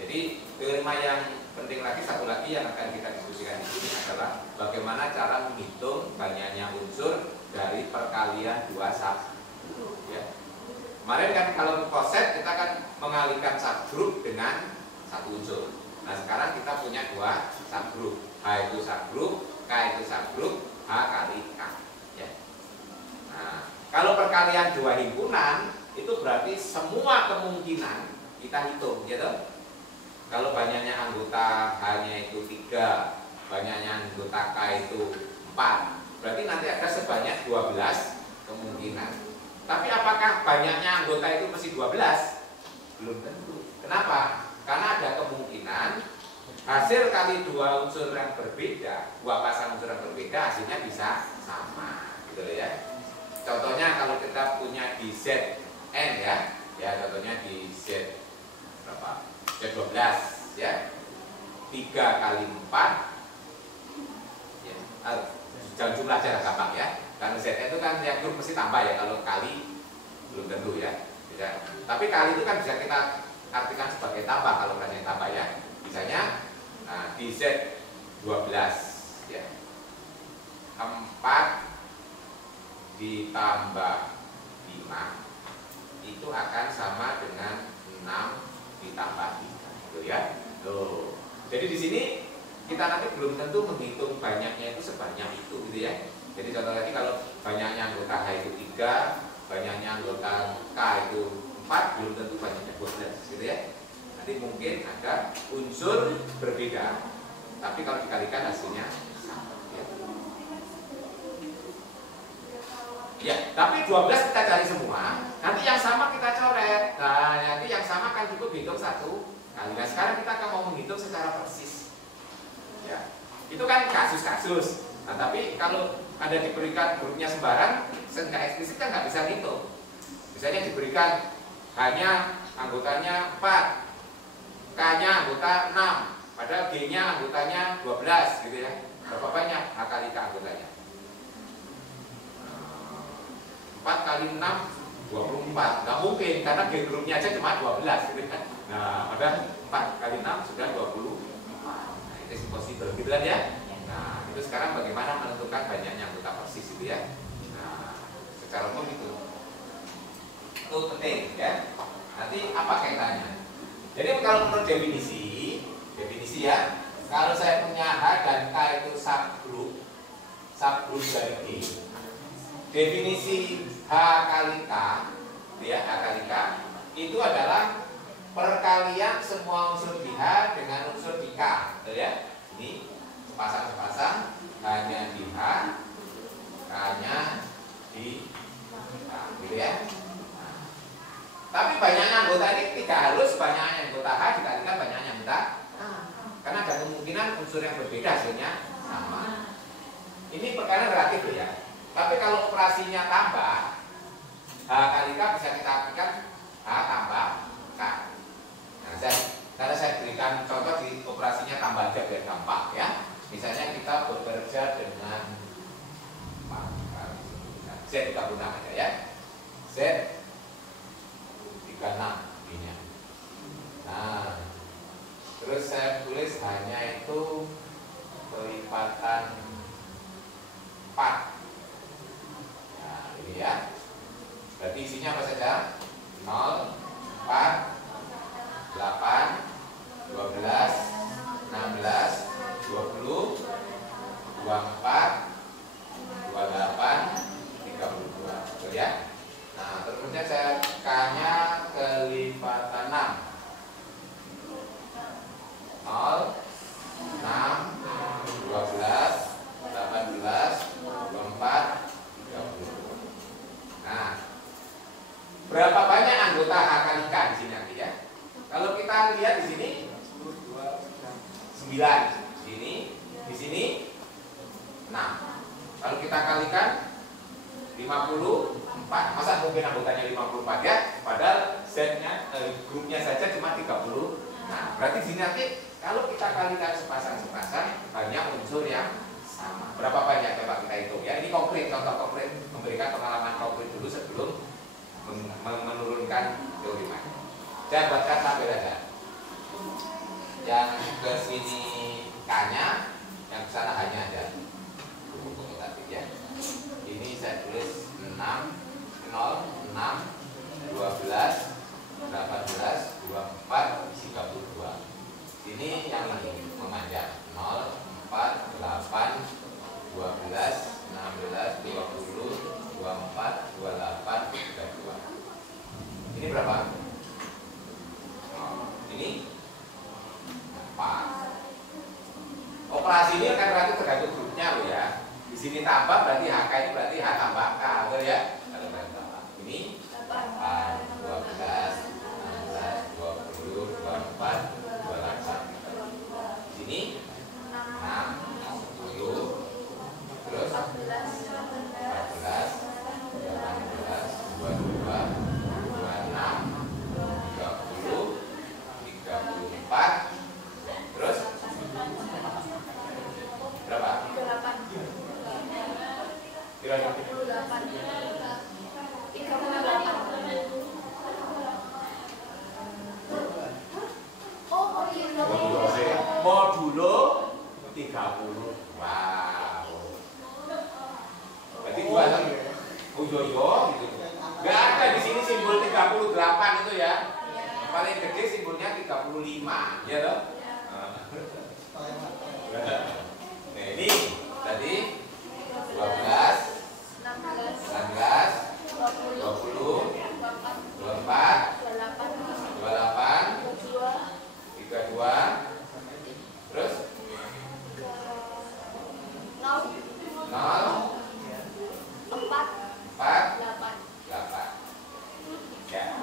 Jadi teorema yang penting lagi satu lagi yang akan kita diskusikan di sini adalah bagaimana cara menghitung banyaknya unsur dari perkalian dua subgroup ya. Kemarin kan kalau proses kita kan mengalihkan subgroup dengan satu unsur. Nah sekarang kita punya dua subgroup, H itu subgroup, K itu subgroup, H kali K ya. Nah kalau perkalian dua himpunan itu berarti semua kemungkinan kita hitung gitu. Kalau banyaknya anggota H-nya itu 3, banyaknya anggota K itu 4, berarti nanti ada sebanyak 12 kemungkinan. Tapi apakah banyaknya anggota itu mesti 12? Belum tentu. Kenapa? Karena ada kemungkinan hasil kali dua unsur yang berbeda, dua pasang unsur yang berbeda hasilnya bisa sama, gitu ya. Contohnya kalau kita punya di Zn ya, contohnya di Z berapa? Z12 ya. 3 kali 4 ya. Jangan jumlah aja gampang ya. Karena Zn itu kan yang grup mesti tambah ya, kalau kali belum tentu ya. Bisa. Tapi kali itu kan bisa kita artikan sebagai tambah kalau kan yang tambah ya. Misalnya di Z12 ya. 4 ditambah 5 itu akan sama dengan 6 ditambah 3 gitu ya. Tuh. Jadi di sini kita nanti belum tentu menghitung banyaknya itu sebanyak itu gitu ya. Jadi contoh lagi kalau banyaknya anggota H itu 3, banyaknya anggota K itu 4, belum tentu banyaknya 12 gitu ya. Nanti mungkin ada unsur berbeda, tapi kalau dikalikan hasilnya sama ya. Ya, tapi 12 kita cari semua. Nanti yang sama kita coret. Nah, nanti yang sama kan cukup hitung satu kali. Nah, sekarang kita akan mau menghitung secara persis. Ya, itu kan kasus-kasus. Nah, tapi kalau ada diberikan grupnya sembarang, secara eksplisit kan nggak bisa ngitung. Misalnya diberikan hanya anggotanya 4, K-nya anggota 6, padahal G-nya anggotanya 12, gitu ya. Berapa banyak H kali K anggotanya? 4 kali 6 24. Nggak mungkin karena G grupnya aja cuma 12 gitu kan. Nah, padahal 4 kali 6 sudah 20. Nah, itu impossible gitu kan ya. Nah, itu sekarang bagaimana menentukan banyaknya anggota persis gitu ya. Nah, secara umum itu penting ya. Nanti apa kaitannya? Jadi kalau menurut definisi ya, kalau saya punya H dan K itu subgroup dari G. Definisi H kali K, ya H kali K itu adalah perkalian semua unsur di H dengan unsur di K, ya. Ini sepasang hanya di H, K-nya di K, gitu ya. Nah, tapi banyaknya anggota ini tidak harus banyaknya anggota H dikalikan banyaknya anggota K, karena ada kemungkinan unsur yang berbeda hasilnya sama. Ini perkara relatif ya. Tapi kalau operasinya tambah, H kali K bisa kita artikan H tambah K. Nah, karena saya berikan contoh di operasinya tambah aja biar gampang ya. Misalnya kita bekerja dengan Z 36 aja ya. Z 36 ininya. Nah, terus saya tulis hanya itu kelipatan 4. Ya, berarti isinya apa saja? 0, 4, 8, 12, 16, 20, 24, 28, 32. Betul ya? Nah, terusnya saya K-nya kelipatan Berarti di sini nanti kalau kita kalikan sepasang-sepasang banyak unsur yang sama. Berapa banyak coba kita hitung ya? Ini konkret, contoh konkret, memberikan pengalaman konkret dulu sebelum menurunkan teoremanya. Saya buatkan tabel aja. Yang ke sini K-nya, yang ke sana H-nya aja. Ya. Ini saya tulis 6, 0, 6, 12, 18, 24, 32. Ini yang ini memanjang 0, 4, 8, 12, 16, 20, 24, 28, 32. Ini berapa? Ini 4. Operasi ini kan berarti tergantung grupnya loh ya. Di sini tambah berarti HK ini berarti H tambah K, betul ya? Kalau tambah. Ini 8, 12, 16, 20, 24, 28. Sini 6, 10, terus 14, 18, 22, 26, 30, 34, terus berapa? 38. Kira-kira 38. Modulo 30. Wow. Berarti dua kan? Ujoyo gitu. Gak ada di sini simbol 38 itu ya. Paling gede simbolnya 35, ya toh? Nah, ini tadi 12, 16, 20, 24, 28, 32, terus 0, 4, 8. Ya.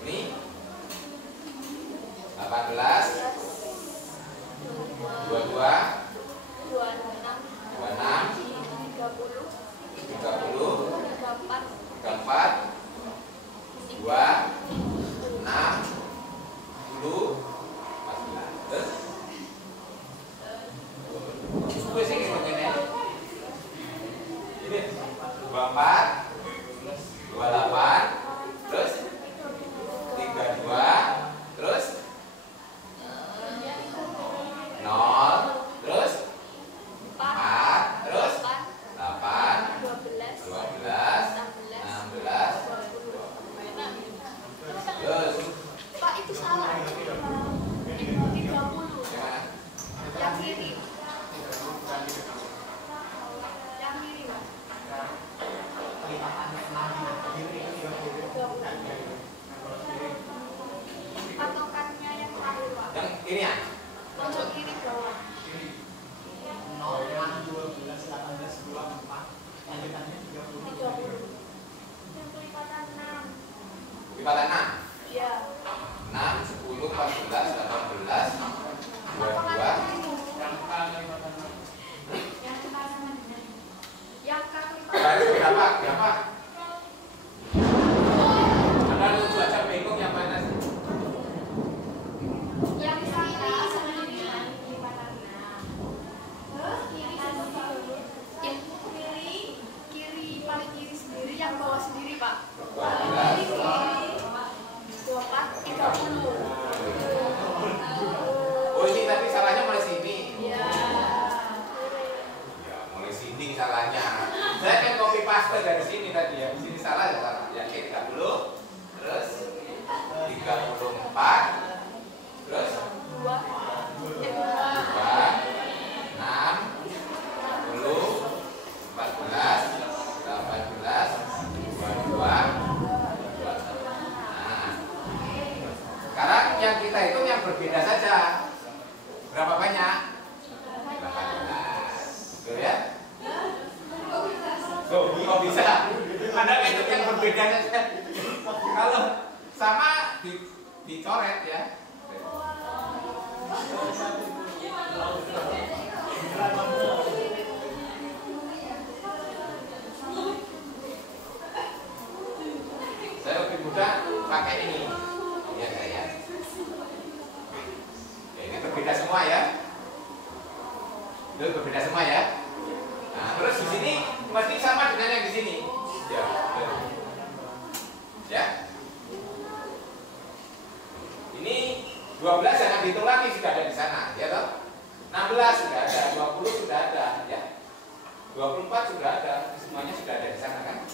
Ini 18, 22, 26, 30, 34, 2, 6, 10, 14. Terus gue sih gitu gini. Ini 24, 28, terus 32, terus 0, terus 4, terus 8, 12, 16, terus Pak, itu salah. Itu 30. gimana? Yang kiri. Yang kiri, Pak. Patokannya yang terakhir, Pak. Yang ini ya? Pojok kiri bawah. 0, 12, 18, 24. Lanjutannya 30. 30. Yang kelipatan 6. Lipatan 6. Iya. 6, 10, 14, 18, 22. Yang K kelipatan 6. Yang kelipatan. Yang K kelipatan. Berarti berapa? Berapa? Anda lucu aja bingung yang mana sih? Yang kiri sebelumnya kelipatan 6. Kiri paling kiri sendiri, yang bawah sendiri, Pak. 12. 24, 30. Oh ini tapi salahnya mulai sini. Iya. Ya mulai sini salahnya. Saya kan copy paste dari sini tadi ya. Di sini salah ya salah. Ya 30, terus 34, terus 2. 2, 6, 10, 14, 18, 22. Nah, sekarang yang kita hitung yang berbeda saja. Berapa banyak? 18. Betul ya? Tuh, kok bisa? Anda hitung yang berbeda saja. Kalau sama dicoret ya. Saya lebih mudah pakai ini. Ya saya. 12 jangan dihitung lagi, sudah ada di sana, ya toh? 16 sudah ada, 20 sudah ada, ya. 24 sudah ada, semuanya sudah ada di sana kan?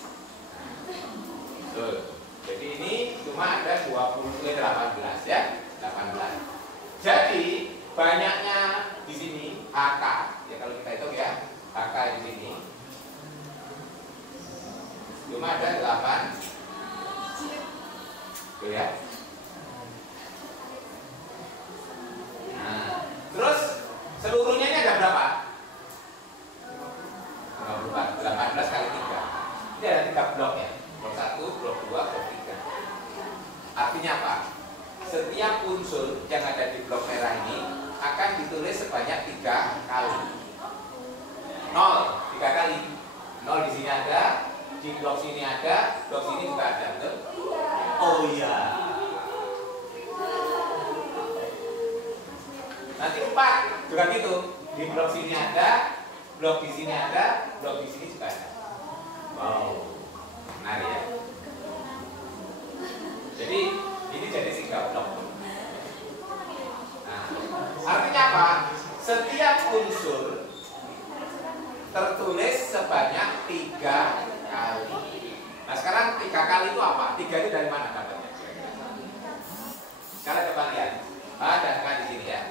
Betul. Jadi ini cuma ada 18 ya, 18. Jadi banyaknya di sini HK, ya kalau kita hitung ya, HK di sini cuma ada 8. Tuh ya. Nah, terus seluruhnya ini ada berapa? 54, 18 kali 3. Ini ada 3 blok ya. Blok 1, blok 2, blok 3. Artinya apa? Setiap unsur yang ada di blok merah ini akan ditulis sebanyak 3 kali. 0, 3 kali. 0 di sini ada, di blok sini ada, blok sini juga ada. Betul? Oh iya. Nanti 4 juga gitu. Di blok sini ada, blok di sini ada, blok di sini juga ada. Wow, menarik ya. Jadi ini jadi 3 blok. Nah, artinya apa? Setiap unsur tertulis sebanyak 3 kali. Nah sekarang 3 kali itu apa? 3 itu dari mana dapatnya? Sekarang coba lihat. A dan K di sini ya.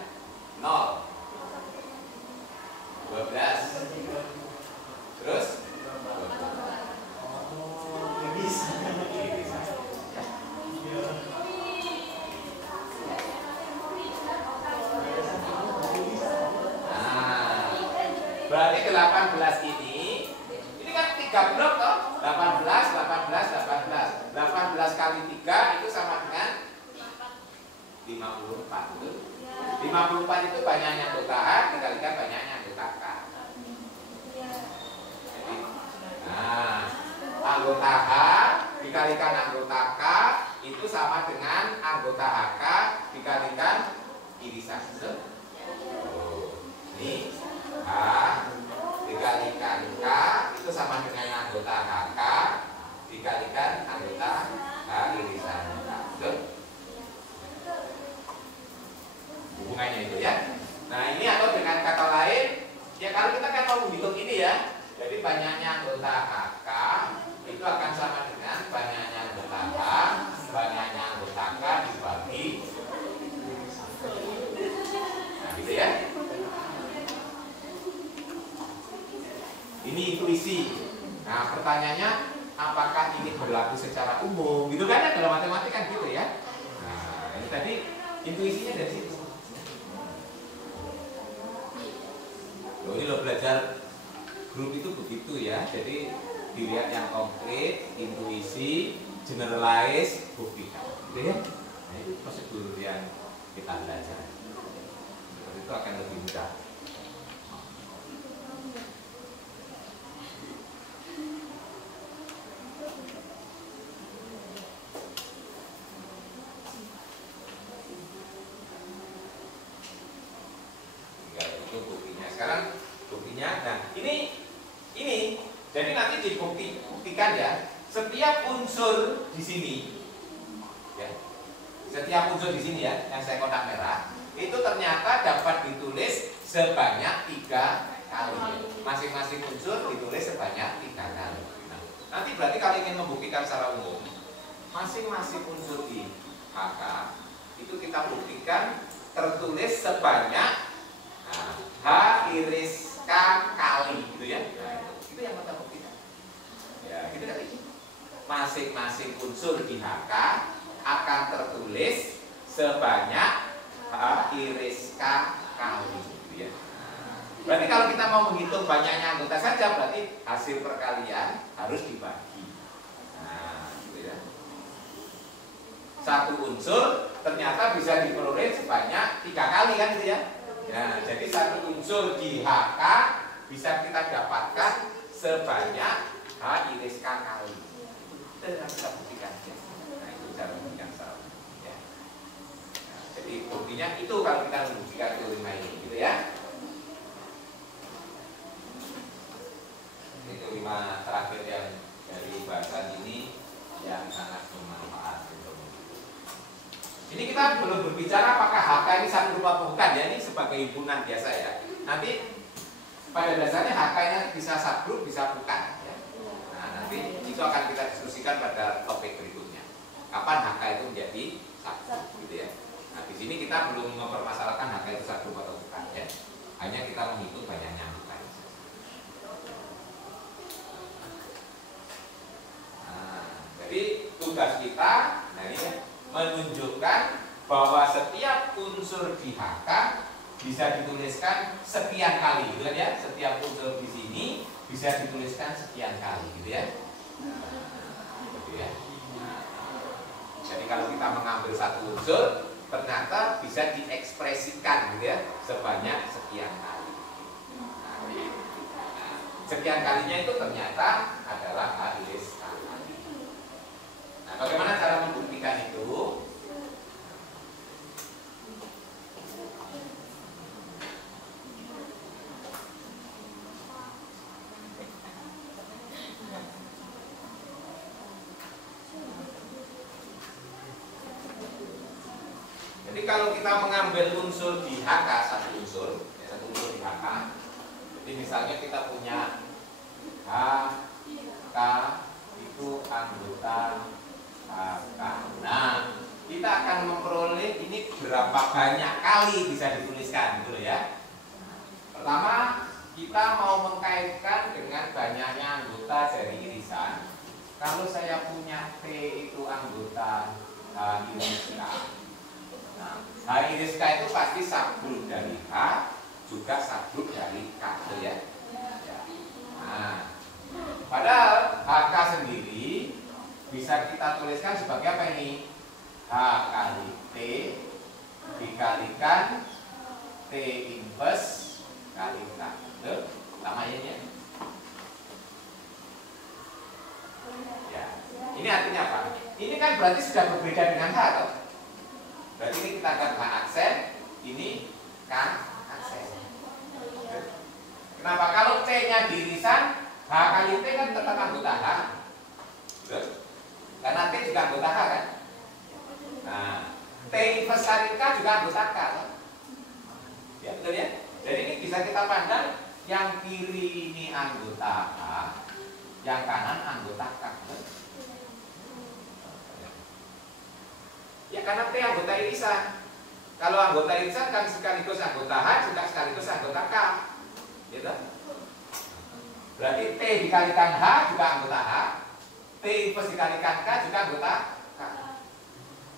0, 12, terus Bisa. berarti 18 ini kan 3 blok toh? 18, 18, 18. 18 kali 3 itu sama dengan 54. Betul? 54 itu banyaknya anggota H dikalikan banyaknya anggota K. Jadi, nah, anggota H dikalikan anggota K itu sama dengan anggota HK dikalikan irisan. Betul? Ini H dikalikan K itu sama dengan anggota HK dikalikan anggota H irisan K. Betul? Hubungannya itu ya. Nah ini atau dengan kata lain, ya kalau kita kan mau menghitung ini ya, jadi banyaknya anggota HK itu akan sama dengan banyaknya anggota H, banyaknya anggota K dibagi. Nah gitu ya. Ini intuisi. Nah pertanyaannya, apakah ini berlaku secara umum? Gitu kan ya, dalam matematika kan gitu ya. Nah ini tadi intuisinya dari situ. Loh, ini lo belajar grup itu begitu ya. Jadi dilihat yang konkret, intuisi, generalize, buktikan. Gitu ya. Nah itu prosedur yang kita belajar. Seperti itu akan lebih mudah. Sekarang buktinya, nah ini jadi nanti dibuktikan ya, setiap unsur di sini, ya, setiap unsur di sini ya, yang saya kotak merah, itu ternyata dapat ditulis sebanyak 3 kali. Masing-masing unsur ditulis sebanyak 3 kali. Nah, nanti berarti kalau ingin membuktikan secara umum, masing-masing unsur di HK itu kita buktikan tertulis sebanyak H iris K kali gitu ya. Nah, itu yang kita buktikan. Ya, gitu kan ini. Masing-masing unsur di HK akan tertulis sebanyak H iris K kali gitu ya. Berarti kalau kita mau menghitung banyaknya anggota saja, berarti hasil perkalian harus dibagi. Nah, gitu ya. Satu unsur ternyata bisa diperoleh sebanyak 3 kali kan gitu ya. Nah, jadi satu unsur di HK bisa kita dapatkan sebanyak H iris K kali. Itu yang kita buktikan ya. Nah, itu cara membuktikan secara ya. Nah, jadi buktinya itu kalau kita membuktikan teorema ini gitu ya. Ini teorema terakhir yang dari bahasan ini yang sangat bermanfaat untuk Ini kita belum berbicara apakah HK ini subgroup atau bukan ya, ini sebagai himpunan biasa ya. Nanti pada dasarnya HK-nya bisa subgroup, bisa bukan ya. Nah, nanti itu akan kita diskusikan pada topik berikutnya. Kapan HK itu menjadi subgroup gitu ya. Nah, di sini kita belum mempermasalahkan HK itu subgroup atau bukan ya. Hanya kita menghitung banyaknya HK. Nah, jadi tugas kita nah ini ya, menunjukkan bahwa setiap unsur di HK bisa dituliskan sekian kali, gitu kan ya? Setiap unsur di sini bisa dituliskan sekian kali, gitu ya? Gitu ya. Jadi kalau kita mengambil satu unsur, ternyata bisa diekspresikan, gitu ya, sebanyak sekian kali. Sekian kalinya itu ternyata adalah H-K. Nah, bagaimana cara membuktikan itu? Jadi kalau kita mengambil unsur di HK, satu unsur di HK. Jadi misalnya kita punya H, K itu anggota HK. Nah, kita akan memperoleh ini berapa banyak kali bisa dituliskan, gitu ya. Pertama, kita mau mengkaitkan dengan banyaknya anggota dari irisan. Kalau saya punya T itu anggota H iris K. Nah, H iris K itu pasti subgroup dari H, juga subgroup dari K, gitu ya. Nah, padahal HK sendiri bisa kita tuliskan sebagai apa ini? H kali T dikalikan T inverse kali K. Betul? Sama ya. Ya. Ini artinya apa? Ini kan berarti sudah berbeda dengan H, toh? Berarti ini kita akan H aksen, ini K aksen. Kenapa? Kalau T-nya di irisan, H kali T kan tetap anggota H. Betul? Karena T juga anggota H kan? Nah, T inverse kali K juga anggota K. Ya, betul ya? Jadi ini bisa kita pandang yang kiri ini anggota H, yang kanan anggota K. Ya karena T anggota irisan. Kalau anggota irisan kan sekaligus anggota H juga sekaligus anggota K. Gitu? Berarti T dikalikan H juga anggota H, T inverse dikalikan K juga anggota K.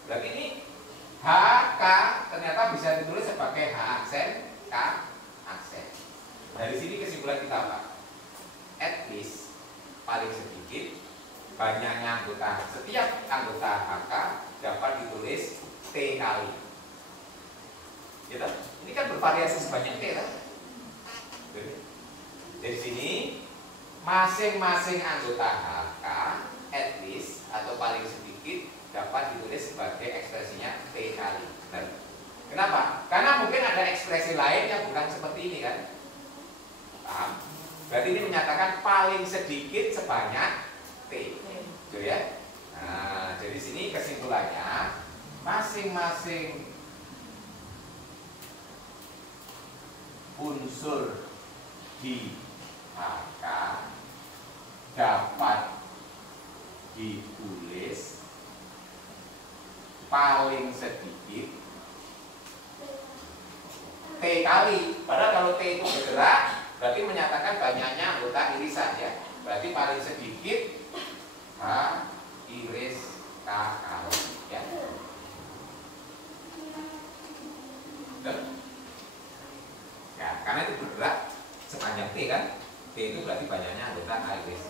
Berarti ini H, K ternyata bisa ditulis sebagai H aksen, K aksen. Dari sini kesimpulan kita apa? At least paling sedikit banyaknya anggota, setiap anggota HK dapat ditulis T kali. Gitu? Ini kan bervariasi sebanyak T kan? Dari sini masing-masing anggota HK at least atau paling sedikit dapat ditulis sebagai ekspresinya T kali. Kenapa? Karena mungkin ada ekspresi lain yang bukan seperti ini kan? Paham? Berarti ini menyatakan paling sedikit sebanyak T. Gitu ya? Nah, jadi sini kesimpulannya masing-masing unsur di HK dapat ditulis paling sedikit T kali. Padahal kalau T itu bergerak berarti menyatakan banyaknya anggota irisan ya. Berarti paling sedikit H iris K kali ya. Ya, karena itu bergerak sepanjang T kan. T itu berarti banyaknya anggota H iris.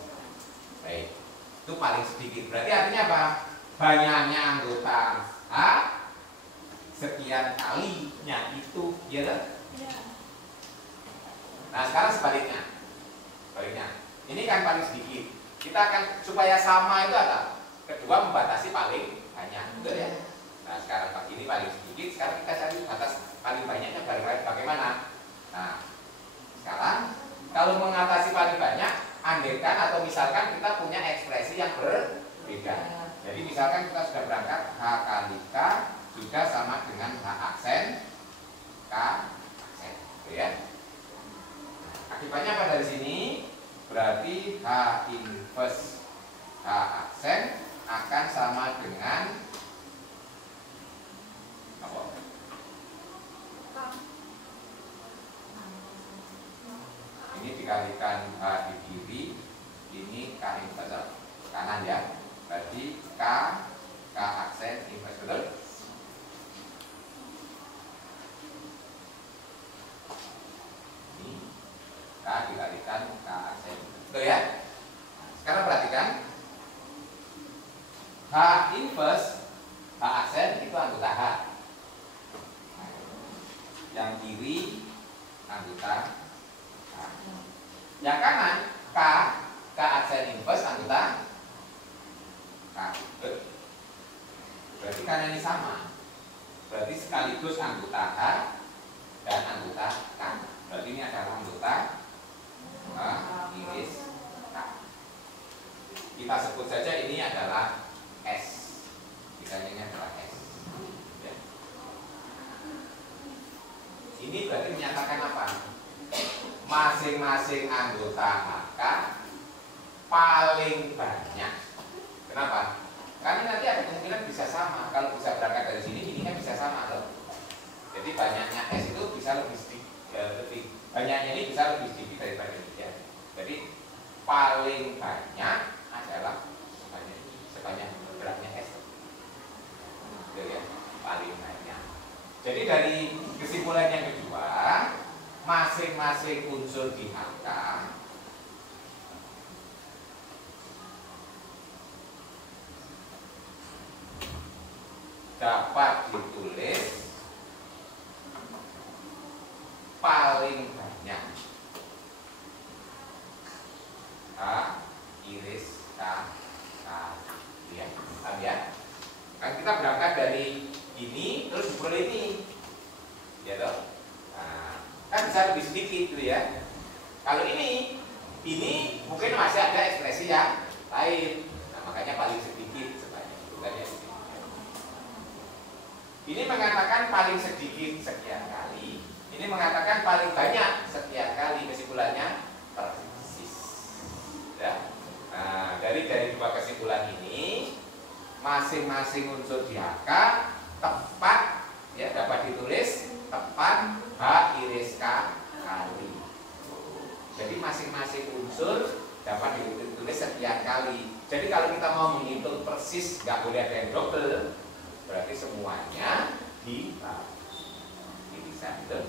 Baik. Itu paling sedikit. Berarti artinya apa? Banyaknya anggota H sekian kalinya itu ya kan? Nah sekarang sebaliknya. Ini kan paling sedikit. Kita akan supaya sama itu apa? Kedua membatasi paling banyak, betul ya? Nah sekarang ini paling sedikit. Sekarang kita cari batas paling banyaknya bagaimana? Nah sekarang kalau mengatasi paling banyak, andaikan atau misalkan kita punya ekspresi yang berbeda. Jadi misalkan kita sudah berangkat H kali K juga sama dengan H aksen, K aksen, gitu ya. Akibatnya apa dari sini? Berarti H inverse H aksen akan sama dengan apa? Ini dikalikan H di kiri, ini K inverse kanan ya. Berarti K aksen inverse, betul? Ini K dikalikan K aksen, betul ya? Sekarang perhatikan H inverse H aksen itu anggota H. Yang kiri anggota H. Yang kanan K aksen inverse anggota K. Berarti karena ini sama. Berarti sekaligus anggota H dan anggota K. Berarti ini adalah anggota H iris K. Kita sebut saja ini adalah S. Misalnya ini adalah S. Ya. Ini berarti menyatakan apa? Masing-masing anggota HK paling banyak. Kenapa? Karena nanti ada kemungkinan bisa sama. Kalau bisa berangkat dari sini, ini kan bisa sama loh. Jadi banyaknya S itu bisa lebih sedikit, banyaknya ini bisa lebih sedikit daripada ini ya. Jadi paling banyak adalah sebanyak beratnya S. Itu ya, paling banyak. Jadi dari kesimpulan yang kedua, masing-masing unsur di HK dapat ditulis paling banyak H iris K ya, ya. Kan kita berangkat dari ini terus ukur ini, ya toh. Nah, kan bisa lebih sedikit gitu ya. Kalau ini mungkin masih ada ekspresi yang lain. Nah, makanya paling sedikit sebanyak itu kan ya. Ini mengatakan paling sedikit sekian kali, ini mengatakan paling banyak sekian kali, kesimpulannya persis. Ya. Nah, dari dua kesimpulan ini, masing-masing unsur di HK tepat ya dapat ditulis tepat H iris K kali. Jadi masing-masing unsur dapat ditulis sekian kali. Jadi kalau kita mau menghitung persis, nggak boleh ada yang double. Berarti semuanya bisa itu.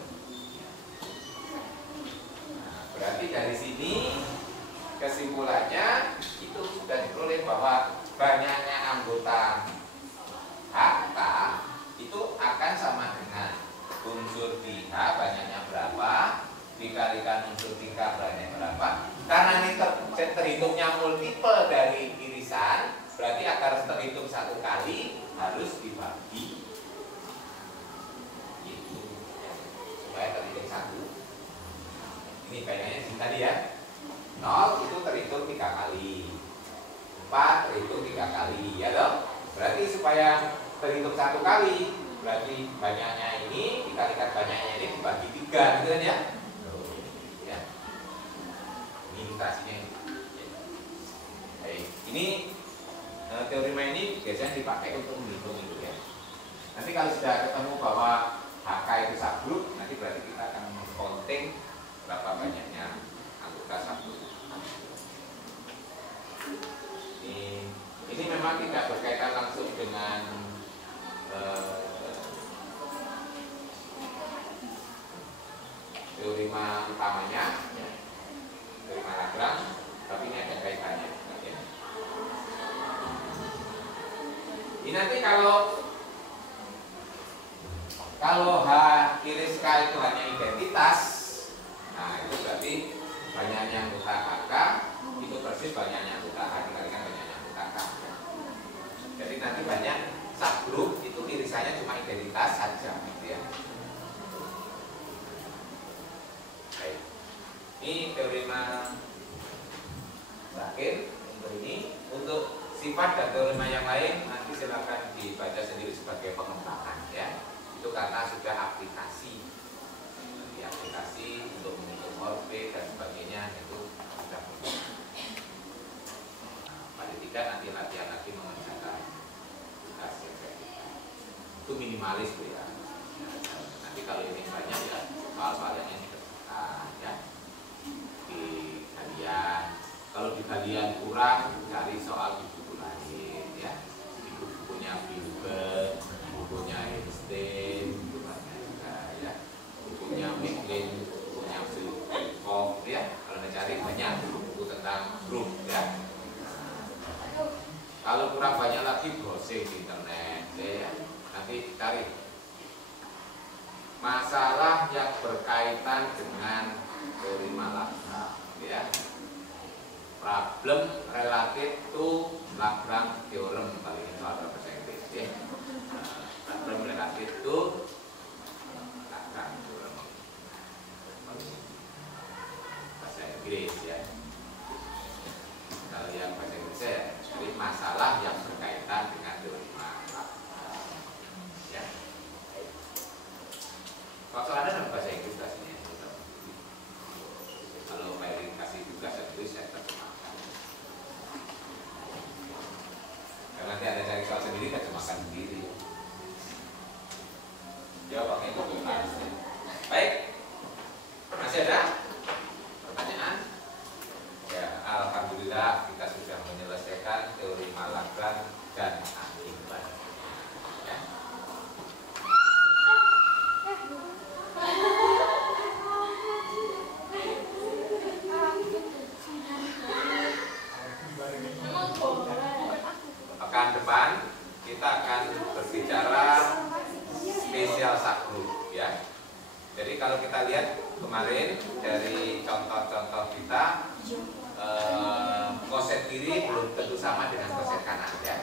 Nah, berarti dari sini kesimpulannya itu sudah diperoleh bahwa banyaknya anggota HK itu akan sama dengan unsur di H banyaknya berapa dikalikan unsur di K banyaknya berapa. Karena ini terhitungnya multiple dari irisan, berarti agar terhitung satu kali harus dibagi gitu ya, supaya terhitung satu. Ini kayaknya sih tadi ya, 0 itu terhitung 3 kali, 4 terhitung 3 kali ya dong. Berarti supaya terhitung satu kali, berarti banyaknya ini dikalikan banyaknya ini dibagi 3 gitu kan ya. Ya. Ini ilustrasinya ini. Baik, ini teorema ini biasanya dipakai untuk menghitung itu ya. Nanti kalau sudah ketemu bahwa HK itu subgroup, nanti berarti kita akan mengcounting berapa banyaknya anggota subgroup. Ini memang tidak berkaitan langsung dengan teorema utamanya, ya. Teorema Lagrange, tapi ini ada kaitannya. Ya. Ini nanti kalau H iris K itu hanya identitas, nah itu berarti banyaknya anggota HK itu persis banyaknya anggota H dikalikan banyaknya anggota K. Jadi nanti banyak subgroup itu irisannya cuma identitas saja, gitu ya. Baik. Ini teorema terakhir untuk ini. Untuk sifat dan teorema yang lain nanti silakan dibaca sendiri sebagai pengembangan. itu minimalis tuh ya. Nanti kalau ini banyak ya soal-soal yang ini ya di kalian. Kalau di kalian kurang, cari soal di buku lain ya. Di bukunya Bilber, bukunya Einstein, ya, bukunya Miklin, bukunya Silkov ya. Kalau cari banyak buku tentang grup ya. Kalau kurang banyak lagi browsing di internet ya. Nanti cari masalah yang berkaitan dengan teori Lagrange ya. Problem related to Lagrange theorem kali ini soal bahasa Inggris ya. Problem related to Lagrange theorem bahasa Inggris ya. Kalau yang bahasa Inggris ya, jadi masalah yang berkaitan dengan teori Lagrange ya. Kalau ada dalam bahasa Inggris pastinya. Kalau Mary kasih tugas tulis saya terjemahkan. Karena nanti ada cari soal sendiri, terjemahkan sendiri. Jawab pakai Google Translate. Baik, masih ada pertanyaan? Ya, alhamdulillah kita sudah menyelesaikan teori Lagrange dan akibat. Ya. Pekan depan kita akan berbicara spesial subgroup ya. Jadi kalau kita lihat kemarin dari contoh-contoh kita, koset kiri belum tentu sama dengan koset kanan ya.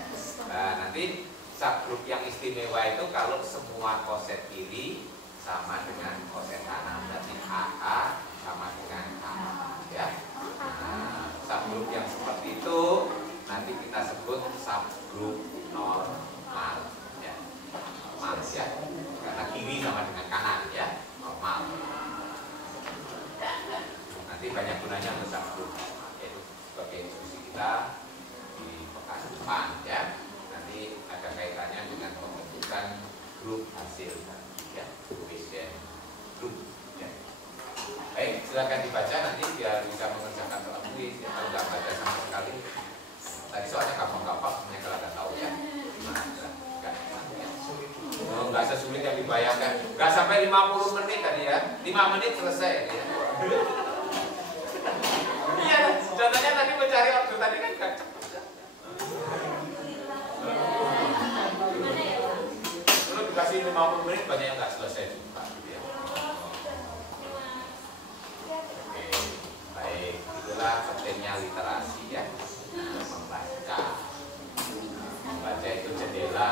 Nah, nanti subgroup yang istimewa itu kalau semua koset kiri sama dengan koset kanan, berarti AA sama dengan AA ya. Nah, subgroup yang seperti itu nanti kita sebut subgroup normal ya. Normal ya. Karena kiri sama dengan kanan ya. Normal. Nanti banyak gunanya untuk subgroup, yaitu sebagai diskusi kita di pekan depan ya. Nanti ada kaitannya dengan pembentukan grup hasil ya, question group ya. Baik, silakan dibaca nanti biar bisa mengerjakan soal kuis ya. Kalau nggak baca sama sekali, tadi soalnya gampang-gampang, semuanya kalau nggak tahu ya. Nggak sesulit yang dibayangkan. Nggak sampai 50 menit tadi ya. 5 menit selesai ya. Iya, contohnya tadi mencari objek tadi kan gak. Lalu dikasih 50 menit banyak yang nggak selesai juga ya. Oke, baik. Itulah pentingnya literasi ya. Membaca. Membaca itu jendela